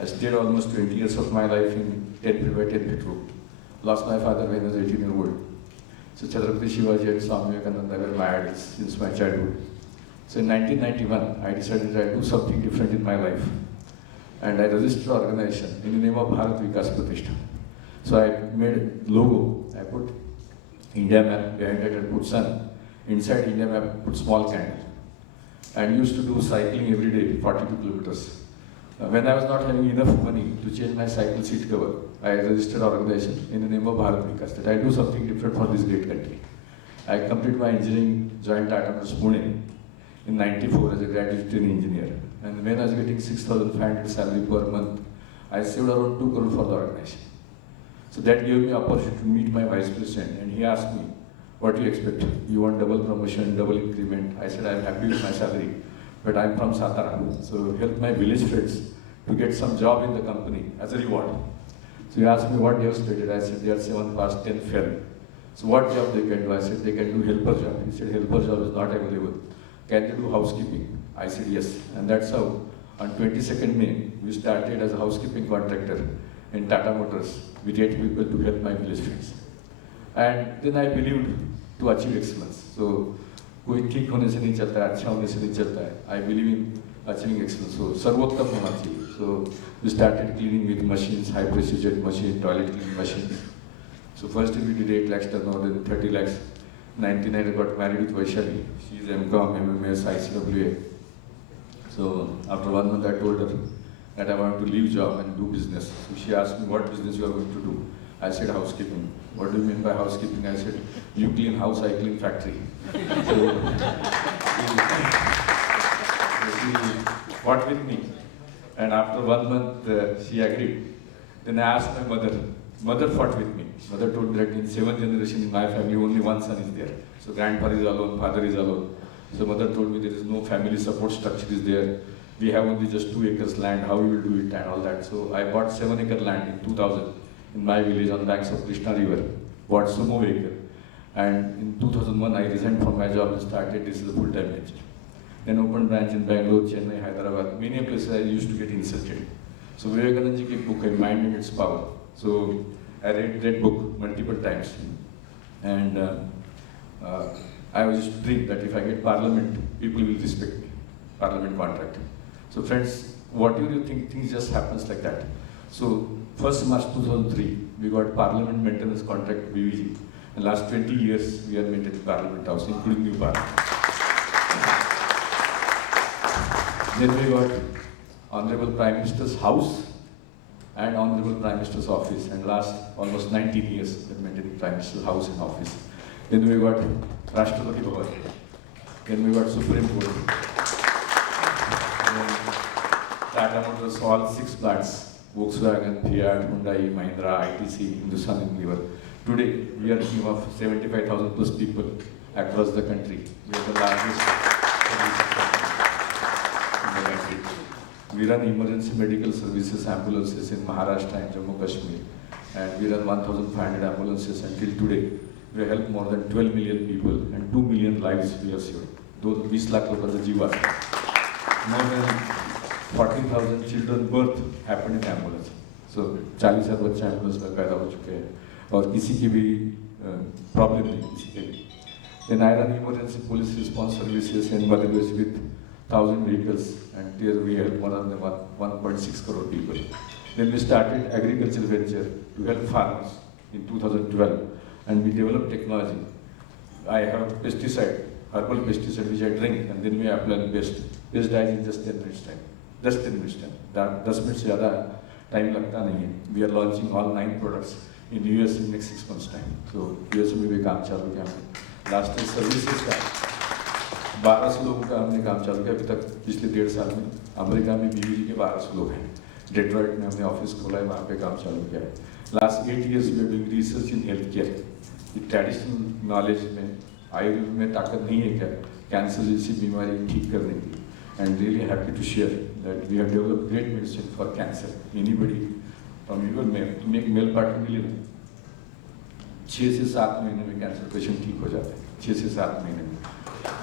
I stayed almost 20 years of my life in 10 bedroom. Lost my father when I was 18 years old. So Chhatrapati Shivaji and Swami Vivekananda were my idols since my childhood. So in 1991, I decided I'd do something different in my life. And I registered an organization in the name of Bharat Vikas Pratishtha. So I made a logo. I put India map, behind it I put sun. Inside India map, I put small candle. And used to do cycling every day, 42 kilometers. When I was not having enough money to change my cycle seat cover, I registered an organization in the name of Bharat Vikas, that I do something different for this great country. I completed my engineering, joined Tata Motors Pune in '94 as a graduate trainee engineer. And when I was getting 6,500 salary per month, I saved around 2 crore for the organization. So that gave me opportunity to meet my vice president, and he asked me, what do you expect? You want double promotion, double increment? I said, I'm happy with my salary, but I'm from Satara, so help my village friends to get some job in the company as a reward. So he asked me what they have studied. I said, they are 7 passed, 10 failed. So what job they can do? I said, they can do helper job. He said, helper job is not available. Can they do housekeeping? I said, yes. And that's how, on 22nd May, we started as a housekeeping contractor in Tata Motors with 8 people to help my village friends. And then I believed to achieve excellence. So, कोई ठीक होने से नहीं चलता है, अच्छा होने से नहीं चलता है. I believe in achieving excellence. So, सर्वोत्तम होना चाहिए. So, we started cleaning with machines, high precision machine, toilet cleaning machines. So, first we did 8 lakhs turnover, then 30 lakhs. 99 I got married with Vaishali. She is MCOM, MMS, ICWA. So, after 1 month I told her that I want to leave job and do business. So, she asked me what business you are going to do. I said housekeeping. What do you mean by housekeeping? I said, you clean house, I clean factory. So, she fought with me. And after 1 month, she agreed. Then I asked my mother. Mother fought with me. Mother told me that in 7th generation in my family, only 1 son is there. So grandfather is alone, father is alone. So mother told me there is no family support structure is there. We have only just 2 acres land, how we will do it and all that. So I bought 7-acre land in 2000 in my village on the banks of Krishna River, bought sumo vehicle. And in 2001, I resigned from my job and started this as a full-time venture. Then opened branch in Bangalore, Chennai, Hyderabad, many places I used to get insulted. So Vivekananda ji ki book, Mind and Its Power. So I read that book multiple times. And I was just dream that if I get parliament, people will respect me, parliament contract. So friends, what do you think things just happens like that? So 1st March 2003, we got parliament maintenance contract BVG. In the last 20 years, we have maintained Parliament House, including new Parliament. Then we got Honorable Prime Minister's house and Honorable Prime Minister's office. And last almost 19 years, we have maintained Prime Minister's house and office. Then we got Rashtrapati Bhavan. Then we got Supreme Court. Then Tata Motors, all 6 plants. Volkswagen, Fiat, Hyundai, Mahindra, ITC, Hindustan Unilever. Today, we are a team of 75,000 plus people across the country. We are the largest in the country. We run emergency medical services, ambulances in Maharashtra and Jammu Kashmir. And we run 1,500 ambulances until today. We help more than 12 million people and 2 million lives we have saved. Those 20 lakh लोगों का जीवन. More than 40,000 children birth happened in ambulance. So 40,000 बच्चे ambulance में पैदा हो चुके हैं और किसी की भी problem नहीं किसी के भी. Then I run emergency police response services in Madhya Pradesh with 1,000 vehicles, and here we help more than 1.6 crore people. Then we started agricultural venture to help farmers in 2012, and we developed technology. I have pesticide, herbal pesticide which I drink, and then we apply pest. Pest dies in just 10 minutes time. Just 10 minutes time. 10 minutes से ज़्यादा time लगता नहीं है. We are launching all 9 products in US in next 6 months time. So US में भी काम चालू किया हमने. Last year services का 1200 लोगों का हमने काम चालू किया अभी तक पिछले 1.5 साल में. अमेरिका में BVG के 1200 लोग हैं. डेट्रॉइट में हमने ऑफिस खोला है, वहाँ पे काम चालू किया है. Last 8 years we are doing research in healthcare. The traditional knowledge में आयुर्वेद में ताकत नहीं है क्या? कैंसर जैसी बीमारी ठीक करने की. And really happy to share that we have developed great medicine for cancer. Anybody from your male to make male partner deliver, 6 से 7 महीने में कैंसर पेशेंट ठीक हो जाते हैं. 6 से 7 महीने में.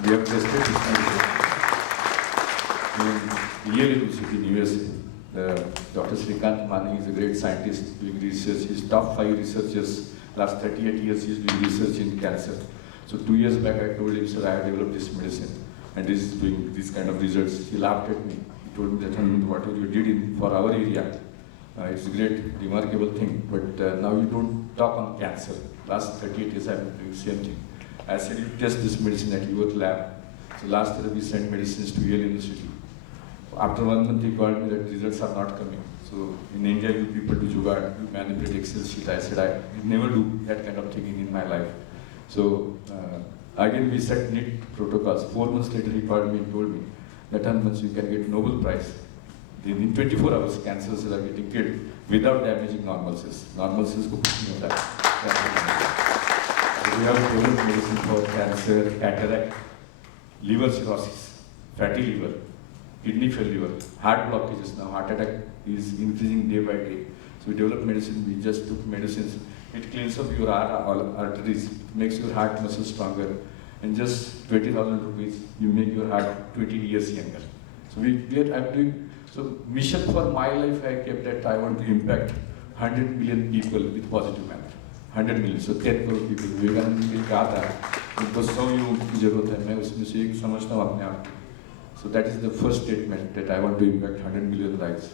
We have tested this medicine in Yale University in USA. Dr. Srikant Mani is a great scientist doing research. He's top 5 researchers. Last 38 years he's doing research in cancer. So 2 years back I told him, sir, I have developed this medicine and this is doing these kind of results. He laughed at me. He told me that whatever you did for our area, it's a great, remarkable thing. But now you don't talk on cancer. Last 38 years I've been doing the same thing. I said, you test this medicine at your lab. So last year we sent medicines to Yale University. After 1 month he called me that results are not coming. So in India you people do jugaad, you manipulate Excel sheet. I said, I never do that kind of thing in my life. So again we set neat protocols. 4 months later he called me and told me that once you can get Nobel Prize. Then in 24 hours cancers are getting killed without damaging normal cells. Normal cells को कुछ नहीं होता है. So we have developed medicine for cancer, cataract, liver cirrhosis, fatty liver, kidney failure, heart blockages. Now heart attack is increasing day by day. So we developed medicine. We just took medicines. It cleans up your arteries, makes your heart muscle stronger, and just 20,000 rupees, you make your heart 20 years younger. So I'm doing, so mission for my life I kept that I want to impact 100 million people with positive manner. 100 million, so 10 crore people. Vivekananda ने कहा था, उनको 100 युवाओं की जरूरत है, मैं उसमें से एक समझता हूँ अपने आप. So that is the first statement that I want to impact 100 million lives.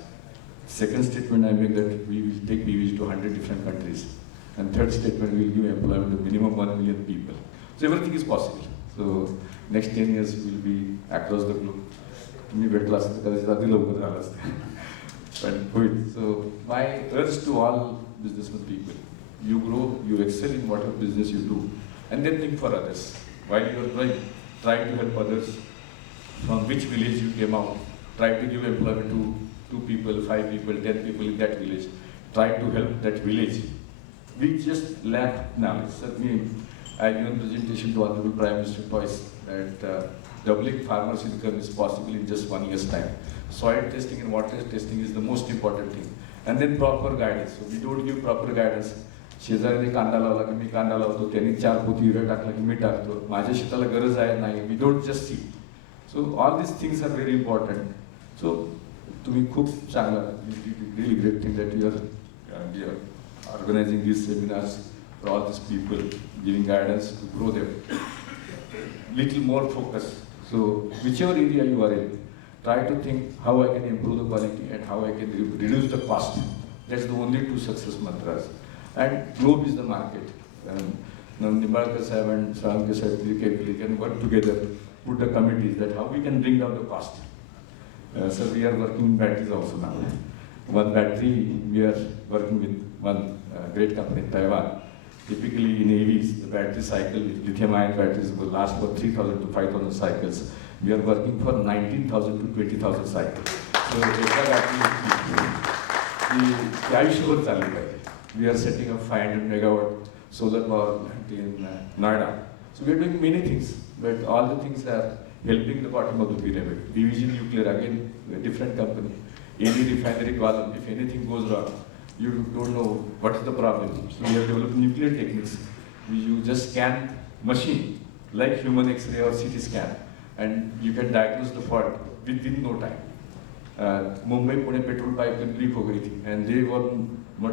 Second statement I make that we will take PVs to 100 different countries. And third statement, we will give employment to minimum 1 million people. So everything is possible. So next 10 years we will be across the globe. Me weight loss is but so my urge to all businessmen people, you grow, you excel in whatever business you do, and then think for others. While you are growing, try to help others. From which village you came out, try to give employment to 2 people, 5 people, 10 people in that village. Try to help that village. We just lack knowledge. I given a presentation to Honorable Prime Minister twice that doubling farmers' income is possible in just 1 year's time. Soil testing and water testing is the most important thing. And then proper guidance. So we don't give proper guidance. शेजारी कांदा लावला की मी कांदा लावतो, त्यांनी 4 पोती urea टाकला की मी टाकतो, माझ्या शेताला गरज आहे नाही. We don't just see. So all these things are very important. So तुम्ही खूप चांगला, really great thing that you are organizing these seminars for all these people, giving guidance to grow them. Little more focus. So whichever area you are in, try to think how I can improve the quality and how I can reduce the cost. That's the only 2 success mantras. And globe is the market. Nimbalkar Sahib and Sarangi Sahib, we can work together, put the committees that how we can bring down the cost. So we are working in batteries also now. One battery, we are working with one great company in Taiwan. Typically in AVs, the battery cycle, lithium-ion batteries will last for 3,000 to 5,000 cycles. We are working for 19,000 to 20,000 cycles. So we are setting up 500 megawatt solar power plant in Noida. So we are doing many things, but all the things are helping the bottom of the pyramid. PVG Nuclear, again, a different company. Any refinery column, if anything goes wrong, you don't know what is the problem. So we have developed nuclear techniques. You just scan machine, like human X-ray or CT scan, and you can diagnose the fault within no time. Mumbai Pune petrol pipe leak ho gayi thi, and they were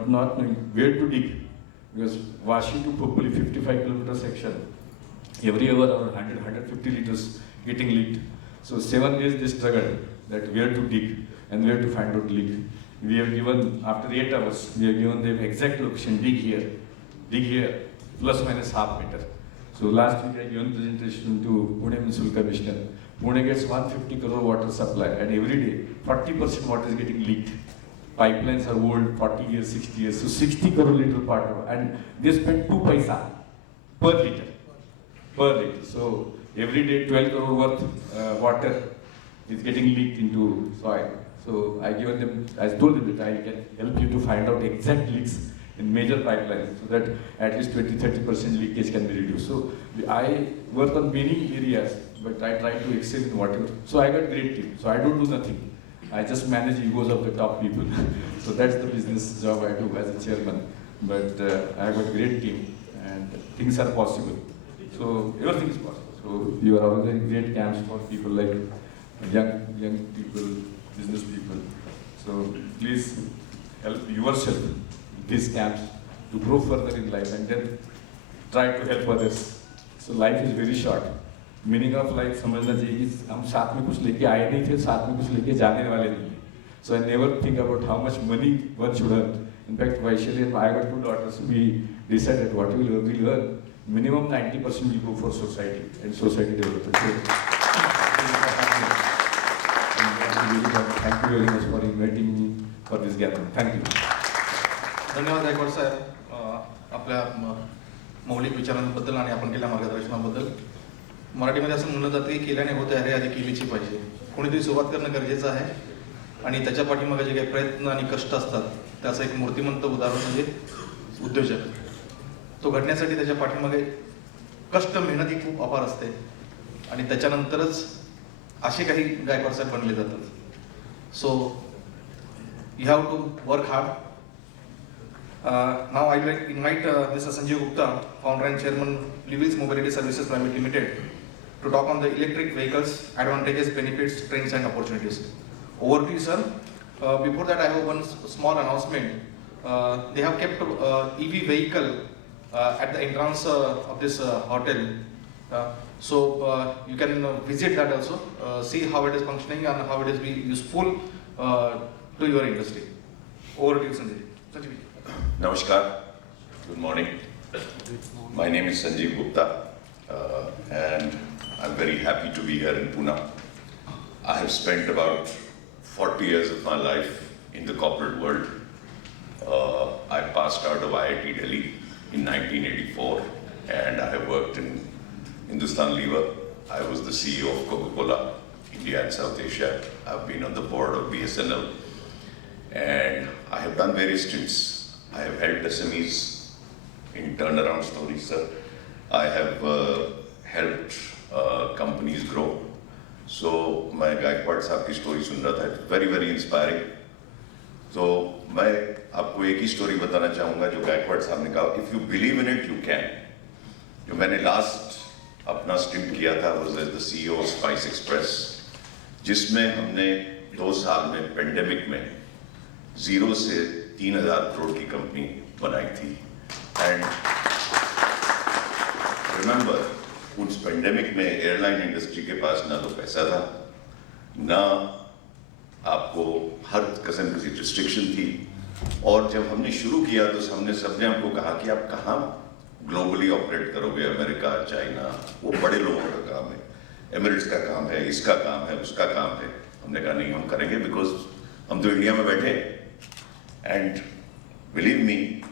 not knowing where to dig, because Vashi to Khopoli 55 kilometer section, every hour around 150 liters getting leaked. So 7 days they struggled that where to dig and where to find out leak. We have given, after 8 hours, we have given them exact location, dig here, plus minus half meter. So last week I given presentation to Pune Municipal Commissioner. Pune gets 150 crore water supply, and every day 40% water is getting leaked. Pipelines are old, 40 years, 60 years, so 60 crore liter per hour, and they spend 2 paisa per liter. So every day 12 crore worth water is getting leaked into soil. So I told them that I can help you to find out exact leaks in major pipelines so that at least 20-30% leakage can be reduced. So I work on many areas but I try to excel in whatever. So I got great team. So I don't do nothing. I just manage egos of the top people. So that's the business job I do as a chairman. But I have a great team and things are possible. So everything is possible. So you are organizing great camps for people like young people, business people. So please help yourself in these camps to grow further in life and then try to help others. So life is very short. Meaning of life समझना चाहिए कि हम साथ में कुछ लेके आए नहीं थे, साथ में कुछ लेके जाने वाले नहीं हैं. So I never think about how much money one should earn. In fact, Vaishali and I got 2 daughters. We decided what we'll earn. Minimum 90% will go for society and society development. So, thank you very much for inviting me for this gathering. Thank you. धन्यवाद गायकवाड साहेब आपल्या मौलिक विचारांबद्दल आणि आपण केलेल्या मार्गदर्शनाबद्दल. मराठीमध्ये असं म्हणलं जातं की केल्याने होते आहे आधी केलीची पाहिजे. कोणीतरी सुरुवात करणं गरजेचं आहे आणि त्याच्या पाठीमागे जे काही प्रयत्न आणि कष्ट असतात त्याचं एक मूर्तिमंत उदाहरण म्हणजे उद्योजक. तो घडण्यासाठी त्याच्या पाठीमागे कष्ट मेहनत ही खूप अपार असते आणि त्याच्यानंतरच असे काही गायकवाड साहेब बनले जातात. So you have to work hard. Now I will invite Mr. Sanjeev Gupta, founder and chairman, Levels Mobility Services Private Limited, to talk on the electric vehicles, advantages, benefits, trends and opportunities. Over to you, sir. Before that, I have one small announcement. They have kept EV vehicle at the entrance of this hotel. So you can visit that also, see how it is functioning and how it is being useful to your industry. Over to you, Sanjeev. Sanjeev. Namaskar, good morning. My name is Sanjeev Gupta and I'm very happy to be here in Pune. I have spent about 40 years of my life in the corporate world. I passed out of IIT Delhi in 1984 and I have worked in Hindustan Lever. I was the CEO of Coca-Cola, India and South Asia. I've been on the board of BSNL and I have done various stints. I have helped SMEs in turnaround stories, sir. I have helped companies grow. So मैं गायकवाड साहब की story सुन रहा था, very very inspiring. तो मैं आपको एक ही story बताना चाहूँगा जो गायकवाड साहब ने कहा, if you believe in it, you can. जो मैंने लास्ट अपना स्टिंट किया था was as the CEO of Spice Express, जिसमें हमने 2 साल में पेंडेमिक में 0 से 3,000 करोड़ की कंपनी बनाई थी. एंड रिमेंबर उस पेंडेमिक में एयरलाइन इंडस्ट्री के पास ना तो पैसा था, ना आपको हर किस्म की रिस्ट्रिक्शन थी. और जब हमने शुरू किया तो हमने सबने हमको कहा कि आप कहाँ ग्लोबली ऑपरेट करोगे, अमेरिका, चाइना, वो बड़े लोगों का काम है, एमिरेट्स का काम है, इसका काम है, उसका काम है. हमने कहा नहीं, हम करेंगे बिकॉज हम तो इंडिया में बैठे. And believe me,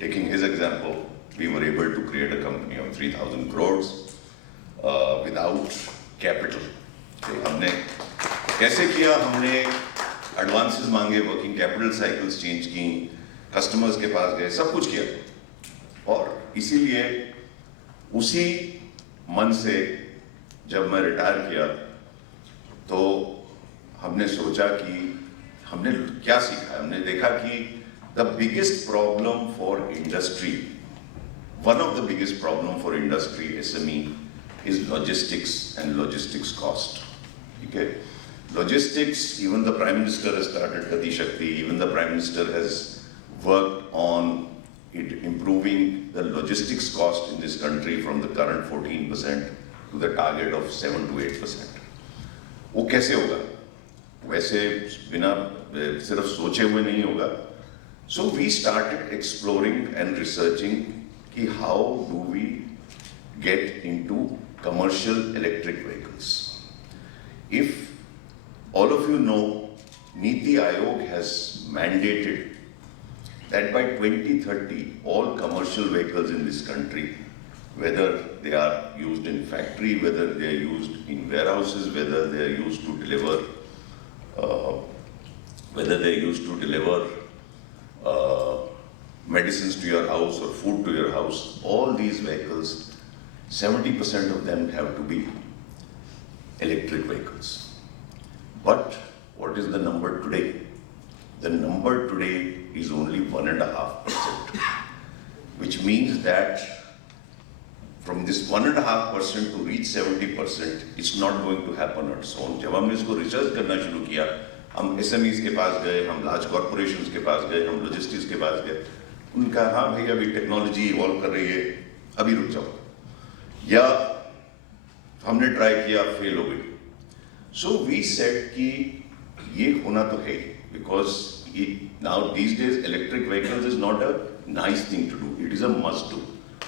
taking his example, we were able to create a company of 3,000 crores without capital. हमने कैसे किया? हमने एडवांसेस मांगे, वर्किंग कैपिटल साइकिल्स चेंज की, कस्टमर्स के पास गए, सब कुछ किया. और इसीलिए उसी मन से जब मैं रिटायर किया तो हमने सोचा कि हमने क्या सीखा. हमने देखा कि the biggest problem for industry, one of the biggest problem for industry SME is logistics and logistics cost. Okay, logistics, even the Prime Minister has started Gati Shakti, even the Prime Minister has worked on it, improving the logistics cost in this country from the current 14% to the target of 7 to 8%. वो कैसे होगा? वैसे बिना सिर्फ सोचे हुए नहीं होगा. So we started exploring and researching कि how do we get into commercial electric vehicles. If all of you know, Niti Aayog has mandated that by 2030 all commercial vehicles in this country, whether they are used in factory, whether they are used in warehouses, whether they are used to deliver medicines to your house or food to your house, all these vehicles, 70% of them have to be electric vehicles. But what is the number today? The number today is only 1.5%, which means that from this 1.5% to reach 70%, it's not going to happen on its own. जब हमने इसको research करना शुरू किया, हम SMEs के पास गए, हम लार्ज कॉर्पोरेशंस के पास गए, हम लॉजिस्टिक्स के पास गए, उनका हाँ भाई अभी टेक्नोलॉजी इवॉल्व कर रही है, अभी रुक जाओ, या हमने ट्राई किया, फेल हो गई. So we said कि ये होना तो है, because now these days electric vehicles is not a nice thing to do, it is a must do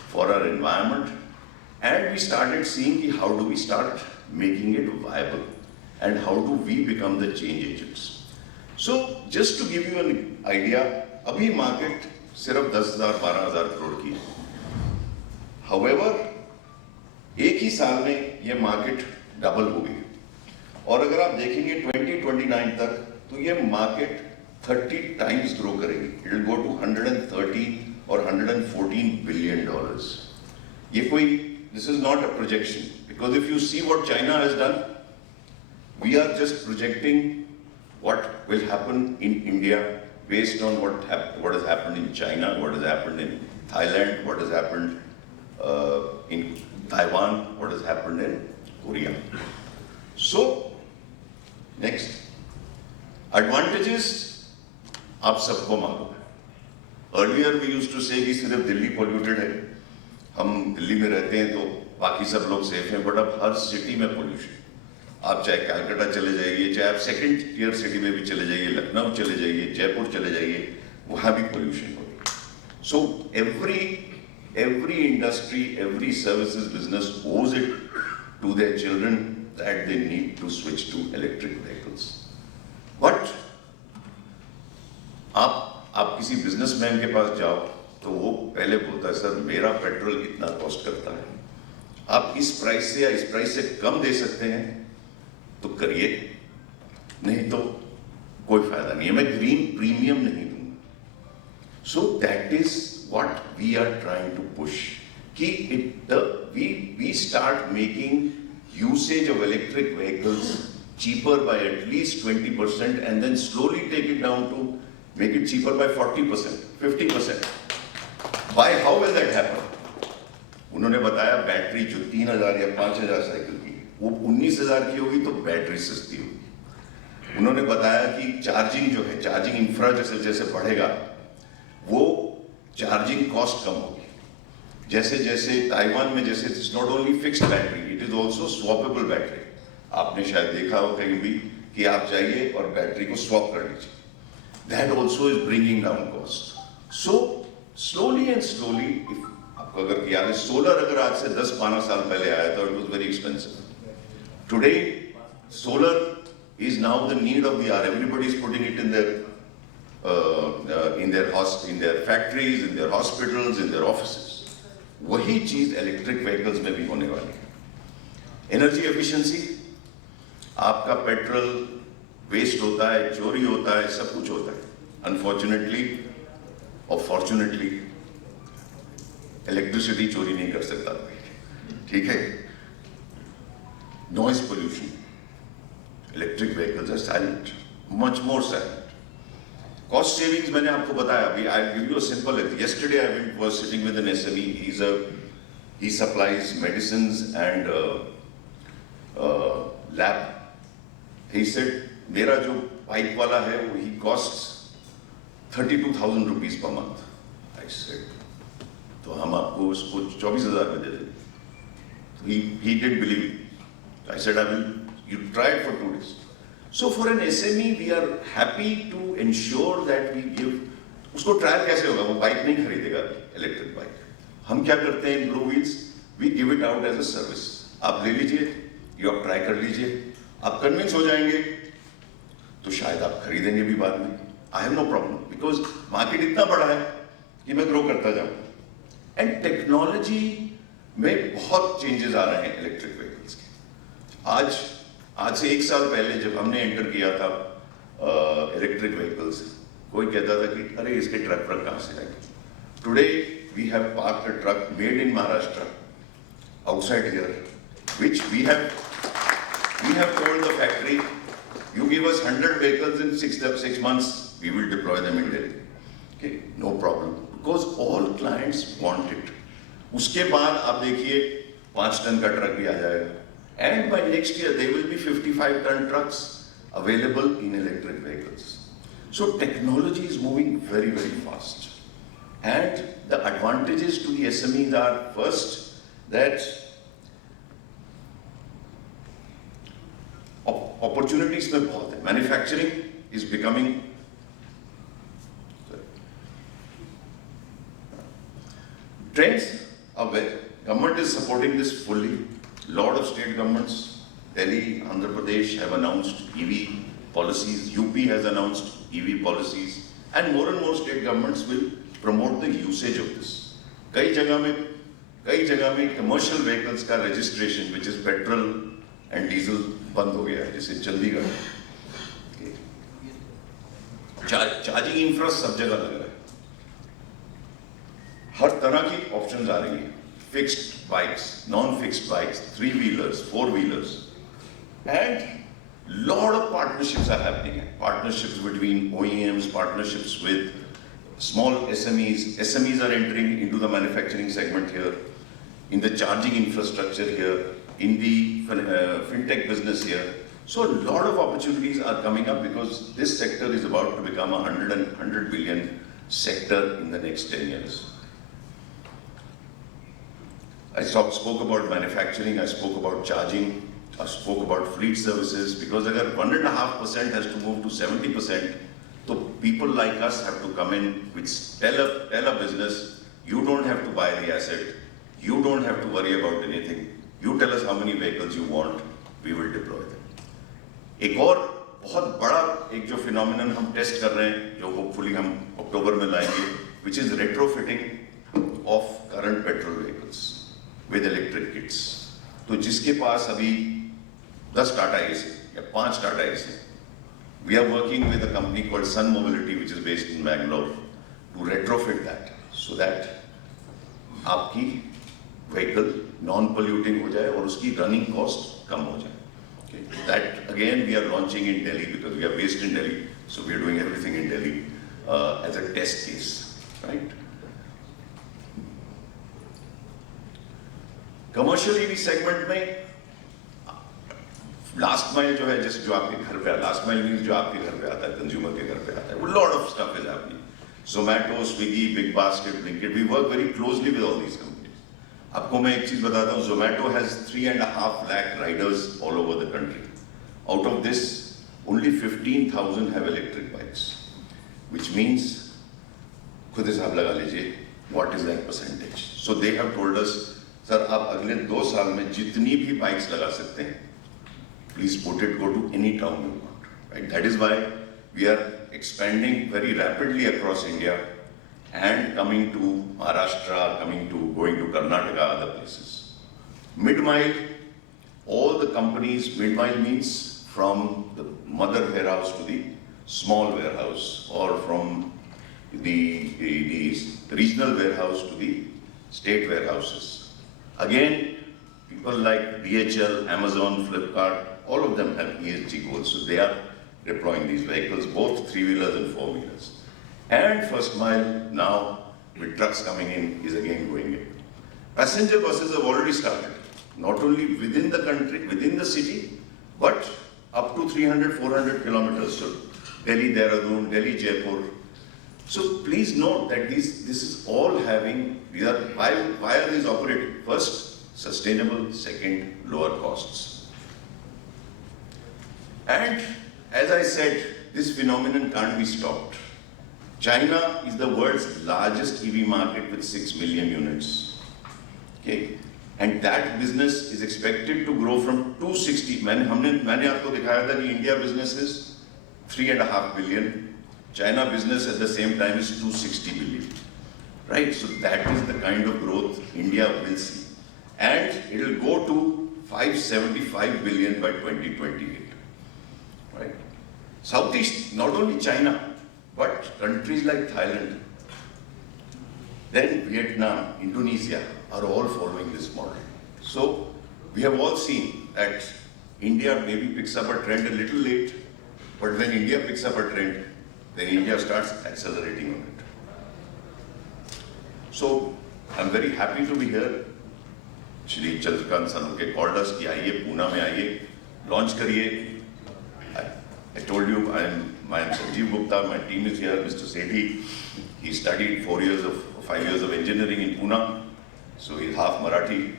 for our environment. And we started seeing how do we start making it viable and how do we become the change agents. So just to give you an idea, अभी market सिर्फ 10,000-12,000 करोड़ की है. However, एक ही साल में ये market double हो गई. और अगर आप देखेंगे 2029 तक तो ये market 30 times grow करेगी. It will go to 113 or 114 billion dollars. ये कोई This is not a projection, because if you see what China has done, we are just projecting what will happen in India based on what has happened in China, what has happened in Thailand, what has happened in Taiwan, what has happened in Korea. So, next, advantages, आप सबको मालूम है. Earlier we used to say कि सिर्फ Delhi polluted है. हम दिल्ली में रहते हैं तो बाकी सब लोग सेफ हैं, बट अब हर सिटी में पोल्यूशन. आप चाहे कलकत्ता चले जाइए, चाहे आप सेकंड टियर सिटी में भी चले जाइए, लखनऊ चले जाइए, जयपुर चले जाइए, वहाँ भी पोल्यूशन हो रही है. सो every industry, every services business owes it to their children that they need to switch to electric vehicles. But आप किसी बिजनेसमैन के पास जाओ तो वो पहले बोलता है सर मेरा पेट्रोल इतना कॉस्ट करता है, आप इस प्राइस से या इस प्राइस से कम दे सकते हैं तो करिए, नहीं तो कोई फायदा नहीं है, मैं ग्रीन प्रीमियम नहीं दूंगा. So that is what we are trying to push कि we start making usage of electric vehicles cheaper by at least 20% and then slowly take it down to make it cheaper by 40%, 50%. Why? How will that happen? उन्होंने बताया battery जो 3,000 या 5,000 cycle की वो 19,000 की होगी तो बैटरी सस्ती होगी. उन्होंने बताया कि चार्जिंग जो है, चार्जिंग इंफ्रा जैसे जैसे बढ़ेगा वो चार्जिंग कॉस्ट कम होगी. जैसे जैसे ताइवान में जैसे it's not only fixed battery, it is also swappable battery. आपने शायद देखा हो कहीं भी कि आप जाइए और बैटरी को स्वैप कर लीजिए. That also is bringing down cost. So slowly and slowly, आपको अगर याद है सोलर अगर आज से 10-12 साल पहले आया था, it was very expensive. Today, solar is now the need of the hour. Everybody is putting it in their factories, in their hospitals, in their offices. वही चीज इलेक्ट्रिक व्हीकल्स में भी होने वाली है. एनर्जी एफिशिएंसी, आपका पेट्रोल वेस्ट होता है, चोरी होता है, सब कुछ होता है. अनफॉर्चुनेटली और फॉर्चुनेटली इलेक्ट्रिसिटी चोरी नहीं कर सकता, ठीक है. Noise pollution, electric vehicles are silent, much more silent. Cost savings मैंने आपको बताया. अभी I give you a simple. yesterday I was sitting with an SME. He supplies medicines and lab. He said मेरा जो पाइप वाला है वो he costs 32,000 rupees per month. I said, तो हम आपको उसको 24,000 में दे देंगे. He didn't believe it. I said, you try it for 2 days. So for an SME, we are happy to ensure that we give. उसको ट्रायल कैसे होगा? वो बाइक नहीं खरीदेगा, इलेक्ट्रिक बाइक. हम क्या करते हैं blue wheels? We give it out as a service. आप ले लीजिए, या आप ट्राई कर लीजिए, आप कन्विंस हो जाएंगे तो शायद आप खरीदेंगे भी बाद में. I have no problem because market इतना बड़ा है कि मैं ग्रो करता जाऊँ. एंड टेक्नोलॉजी में बहुत चेंजेस आ रहे हैं इलेक्ट्रिक व्हीकल्स के. आज से 1 साल पहले जब हमने एंटर किया था इलेक्ट्रिक व्हीकल्स, कोई कहता था कि अरे इसके ट्रक कहाँ से आएंगे. Today we have parked a truck made in Maharashtra outside here, which we have We have told the factory, you give us 100 vehicles in 6 months, we will deploy them in Delhi. Okay, no problem. Because all clients want it. उसके बाद आप देखिए 5 ton का truck भी आ जाएगा. And by next year, there will be 55-ton trucks available in electric vehicles. So technology is moving very, very fast. And the advantages to the SMEs are first that opportunities में बहुत है. Manufacturing is becoming trends. Government is supporting this fully. Lot of state governments, Delhi, Andhra Pradesh have announced EV policies. UP has announced EV policies, and more state governments will promote the usage of this. कई जगह में commercial vehicles का registration, which is petrol and diesel, बंद हो गया है, जैसे Chandigarh. Charging infra सब जगह लग रहा है. हर तरह की ऑप्शंस आ रही हैं. Fixed bikes, non-fixed bikes, 3-wheelers, 4-wheelers, and lot of partnerships are happening. Partnerships between OEMs, partnerships with small SMEs. SMEs are entering into the manufacturing segment here, in the charging infrastructure here, in the fintech business here. So a lot of opportunities are coming up because this sector is about to become a 100 billion sector in the next 10 years. I spoke about manufacturing, I spoke about charging, I spoke about fleet services, because agar 1.5% has to move to 70%, so people like us have to come in, which tell a business, you don't have to buy the asset, you don't have to worry about anything, you tell us how many vehicles you want, we will deploy them. एक और बहुत बड़ा एक जो phenomenon हम test कर रहे हैं, जो hopefully हम अक्टूबर में लाएंगे, which is retrofitting of current petrol vehicles with electric kits. तो जिसके पास अभी 10 टाटा एस या 5 टाटा एस है, we are working with a company called Sun Mobility, which is based in Bangalore, to retrofit that so that आपकी vehicle non-polluting हो जाए और उसकी running cost कम हो जाए. Okay. That again we are launching in Delhi because we are based in Delhi, so we are doing everything in Delhi as a test case, right? Commercial EV segment में last mile जो है, जैसे जो आपके घर पे, last mile means जो आपके घर पे आता है, कंज्यूमर के घर पे आता है, वो lot of stuff is happening. Zomato, Swiggy, Big Basket, Blinkit, we work very closely with all these companies. आपको मैं एक चीज बताता हूँ, Zomato has 3.5 lakh riders all over the country. Out of this, only 15,000 have electric bikes, which means खुद हिसाब लगा लीजिए what is that percentage. So they have told us, sir आप अगले 2 साल में जितनी भी बाइक्स लगा सकते हैं, please put it, go to any town you want. Right? That is why we are expanding very rapidly across India and coming to Maharashtra, going to Karnataka, other places. Mid-mile, all the companies, mid-mile means from the mother warehouse to the small warehouse, or from the regional warehouse to the state warehouses. Again, people like DHL, Amazon, Flipkart, all of them have ESG goals, so they are deploying these vehicles, both 3-wheelers and 4-wheelers. And first mile now, with trucks coming in, is again going in. Passenger buses have already started, not only within the country, within the city, but up to 300-400 kilometers, so Delhi, Dehradun, Delhi, Jaipur. So please note that this is all having, why are these operating? First, sustainable, second, lower costs. And as I said, this phenomenon can't be stopped. China is the world's largest EV market with 6 million units. Okay, and that business is expected to grow from 260. मैंने आपको दिखाया था कि India business is 3.5 billion. China business at the same time is 260 billion. Right? So that is the kind of growth India will see. And it will go to 575 billion by 2028. Right? Southeast, not only China, but countries like Thailand, then Vietnam, Indonesia are all following this model. So we have all seen that India maybe picks up a trend a little late, but when India picks up a trend, then India starts accelerating on it. So I'm very happy to be here. Shri Chandrakant Salunkhe called us कि आइए Pune में आइए, launch करिए. I told you I am Sanjeev Gupta. My team is here. Mr. Sethi, he studied 5 years of engineering in Pune, so he's half Marathi.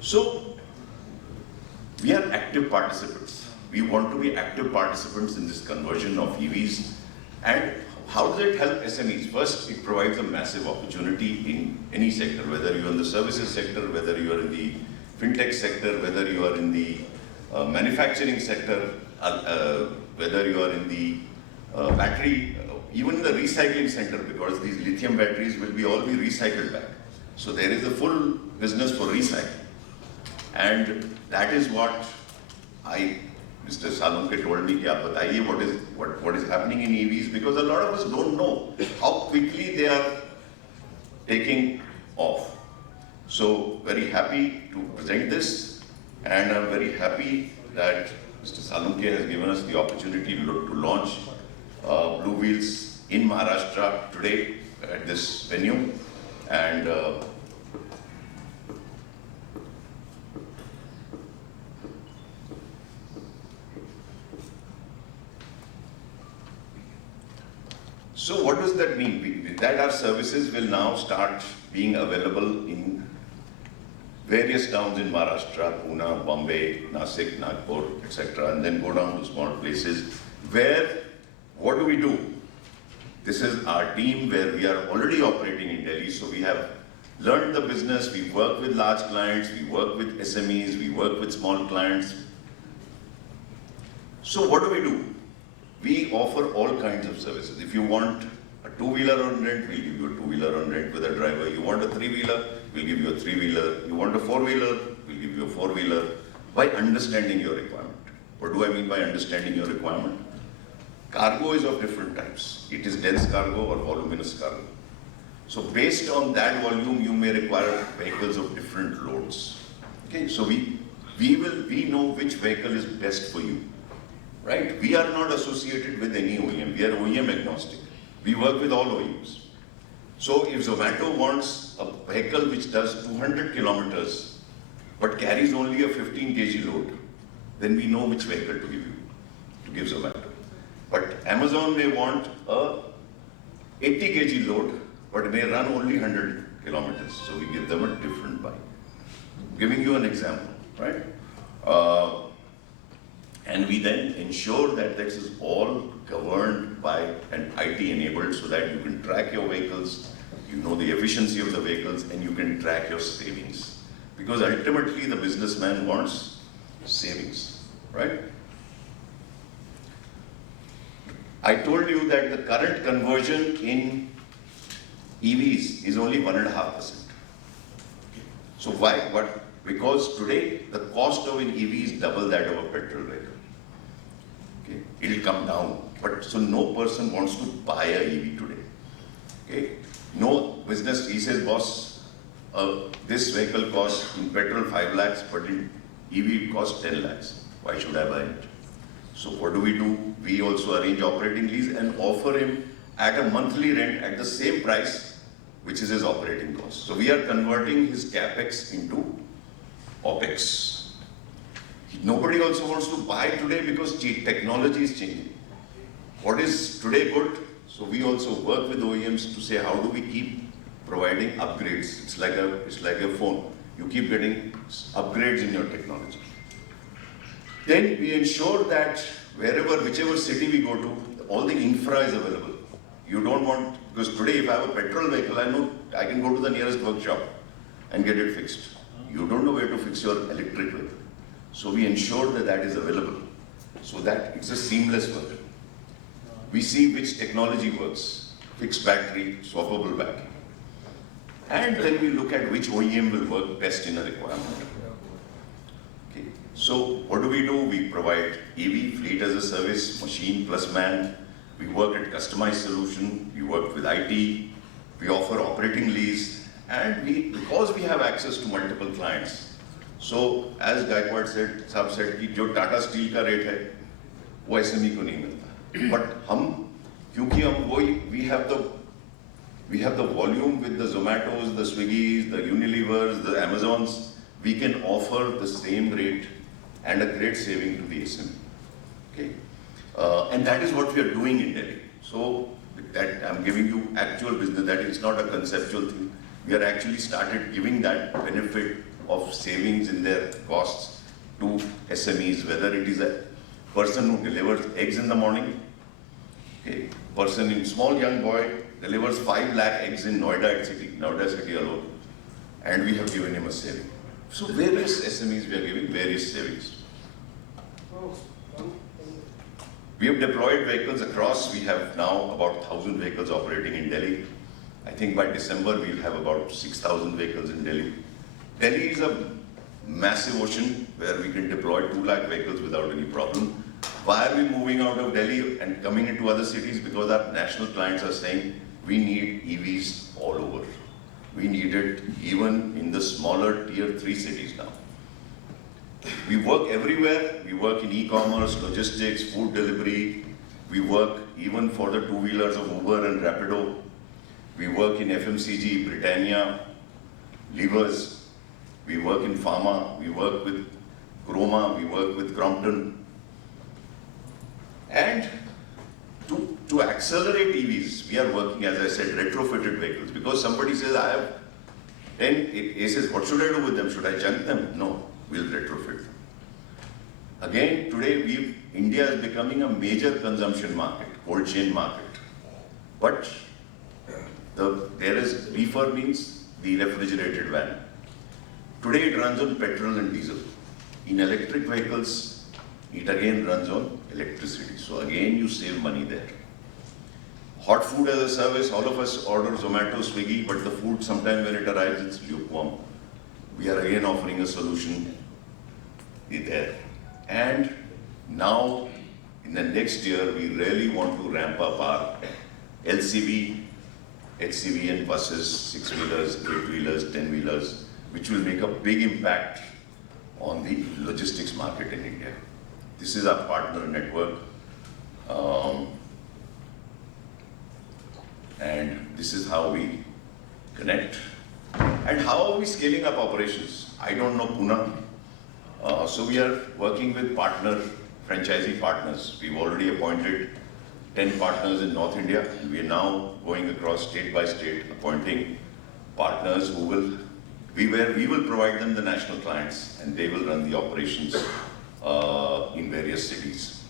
So we are active participants. We want to be active participants in this conversion of EVs. And how does it help SMEs? First, it provides a massive opportunity in any sector, whether you're in the services sector, whether you are in the fintech sector, whether you are in the manufacturing sector, whether you are in the battery, even in the recycling sector, because these lithium batteries will all be recycled back. So there is a full business for recycling. And that is what Mr. Salunkhe told me, कि आप बताइए what is happening in EVs, because a lot of us don't know how quickly they are taking off. So very happy to present this, and I'm very happy that Mr. Salunkhe has given us the opportunity to launch Blue Wheels in Maharashtra today at this venue. And so what does that mean? That our services will now start being available in various towns in Maharashtra, Pune, Bombay, Nasik, Nagpur, etc., and then go down to small places where, what do? This is our team where we are already operating in Delhi, so we have learned the business, we work with large clients, we work with SMEs, we work with small clients. So what do? We offer all kinds of services. If you want a two-wheeler on rent, we'll give you a two-wheeler on rent with a driver. You want a three-wheeler, we'll give you a three-wheeler. You want a four-wheeler, we'll give you a four-wheeler by understanding your requirement. What do I mean by understanding your requirement? Cargo is of different types. It is dense cargo or voluminous cargo. So based on that volume, you may require vehicles of different loads. Okay, so we know which vehicle is best for you. Right? We are not associated with any OEM. We are OEM agnostic. We work with all OEMs. So if Zomato wants a vehicle which does 200 kilometers but carries only a 15 kg load, then we know which vehicle to give Zomato. But Amazon may want a 80 kg load but may run only 100 kilometers. So we give them a different bike. Giving you an example, right? And we then ensure that this is all governed by and IT enabled so that you can track your vehicles, you know the efficiency of the vehicles, and you can track your savings. Because ultimately the businessman wants savings, right? I told you that the current conversion in EVs is only 1.5%. So why? What? Because today the cost of an EV is double that of a petrol vehicle. Okay, it'll come down, but so no person wants to buy a EV today. Okay, no business. He says, boss, this vehicle costs in petrol 5 lakhs, but in EV it costs 10 lakhs. Why should I buy it? So what do? We also arrange operating lease and offer him at a monthly rent at the same price, which is his operating cost. So we are converting his capex into OPEX. Nobody also wants to buy today because technology is changing. What is today good? So we also work with OEMs to say, how do we keep providing upgrades? It's like a phone. You keep getting upgrades in your technology. Then we ensure that whichever city we go to, all the infra is available. You don't want, because today if I have a petrol vehicle, I know I can go to the nearest workshop and get it fixed. You don't know where to fix your electric vehicle. So we ensure that that is available, so that it's a seamless work. We see which technology works, fixed battery, swappable battery. And then we look at which OEM will work best in a requirement. Okay. So what do? We provide EV, fleet as a service, machine plus man. We work at customized solution, we work with IT, we offer operating lease, and because we have access to multiple clients, So as Gaikwad साहब said कि जो Tata steel का rate है वो SME को नहीं मिलता, but हम क्योंकि हम वही we have the volume with the Zomatos, the Swiggis, the Unilevers, the Amazons, we can offer the same rate and a great saving to the SME. Okay, and that is what we are doing in Delhi. So that I'm giving you actual business. That is not a conceptual thing. We are actually started giving that benefit of savings in their costs to SMEs, whether it is a person who delivers eggs in the morning, okay, person in small young boy delivers 5 lakh eggs in Noida city alone, and we have given him a saving. So various SMEs we are giving various savings. We have deployed vehicles across. We have now about 1,000 vehicles operating in Delhi. I think by December we'll have about 6,000 vehicles in Delhi. Delhi is a massive ocean where we can deploy 2 lakh vehicles without any problem. Why are we moving out of Delhi and coming into other cities? Because our national clients are saying we need EVs all over. We need it even in the smaller tier 3 cities now. We work everywhere. We work in e-commerce, logistics, food delivery. We work even for the two-wheelers of Uber and Rapido. We work in FMCG, Britannia, Levers. We work in pharma. We work with Croma. We work with Crompton. And to accelerate EVs, we are working, as I said, retrofitted vehicles. Because somebody says, I have 10 Aces, what should I do with them? Should I junk them? No, we'll retrofit them. Again, today, India is becoming a major consumption market, cold chain market. But there is reefer means the refrigerated van. Today it runs on petrol and diesel. In electric vehicles, it again runs on electricity. So again, you save money there. Hot food as a service, all of us order Zomato, Swiggy, but the food sometimes when it arrives, it's lukewarm. We are again offering a solution there. And now, in the next year, we really want to ramp up our LCV, HCV and buses, 6-wheelers, 8-wheelers, 10-wheelers, which will make a big impact on the logistics market in India. This is our partner network. And this is how we connect. And how are we scaling up operations? I don't know Pune. So we are working with franchisee partners. We've already appointed 10 partners in North India, and we are now going across state by state, appointing partners who we will provide them the national clients, and they will run the operations in various cities.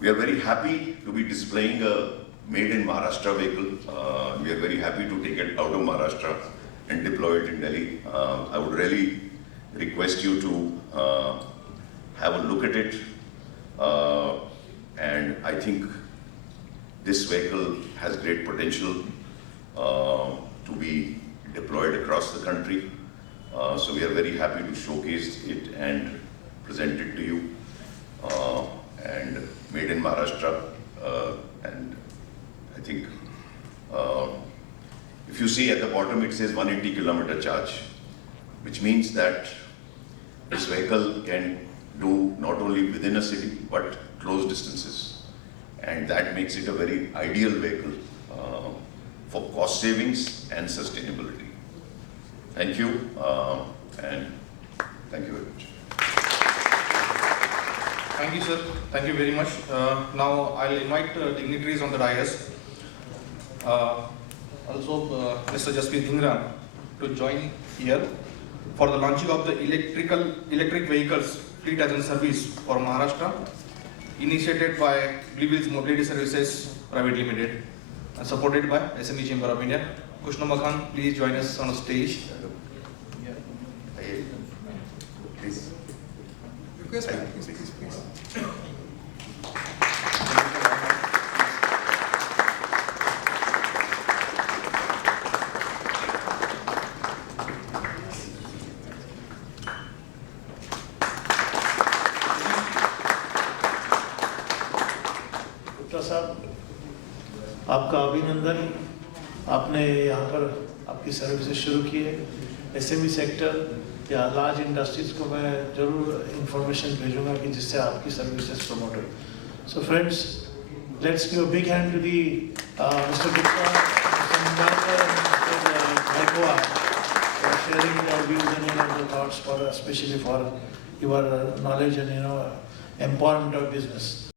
We are very happy to be displaying a made in Maharashtra vehicle. We are very happy to take it out of Maharashtra and deploy it in Delhi. I would really request you to have a look at it. And I think this vehicle has great potential to be deployed across the country. So we are very happy to showcase it and present it to you. And made in Maharashtra. And I think if you see at the bottom, it says 180 kilometer charge, which means that this vehicle can do not only within a city, but close distances. And that makes it a very ideal vehicle for cost savings and sustainability. Thank you, and thank you very much. Thank you, sir. Thank you very much. Now I'll invite dignitaries on the dais. Also, Mr. Jasprit Dhingra to join here for the launching of the electric vehicles fleet as a service for Maharashtra, initiated by Blue Wheels Mobility Services Private Limited and supported by SME Chamber of India. Kushnoma Khan, please join us on the stage. Please. Request, please. साहब, आपका अभिनंदन। आपने यहाँ पर आपकी services शुरू की है। SME सेक्टर या लार्ज इंडस्ट्रीज को मैं जरूर इंफॉर्मेशन भेजूंगा कि जिससे आपकी सर्विसेज प्रमोट हो। So friends, let's give a big hand to the mister Gupta, mister Nimbalkar, mister Gaikwad for sharing their views and their thoughts, for especially for your knowledge and empowerment of business.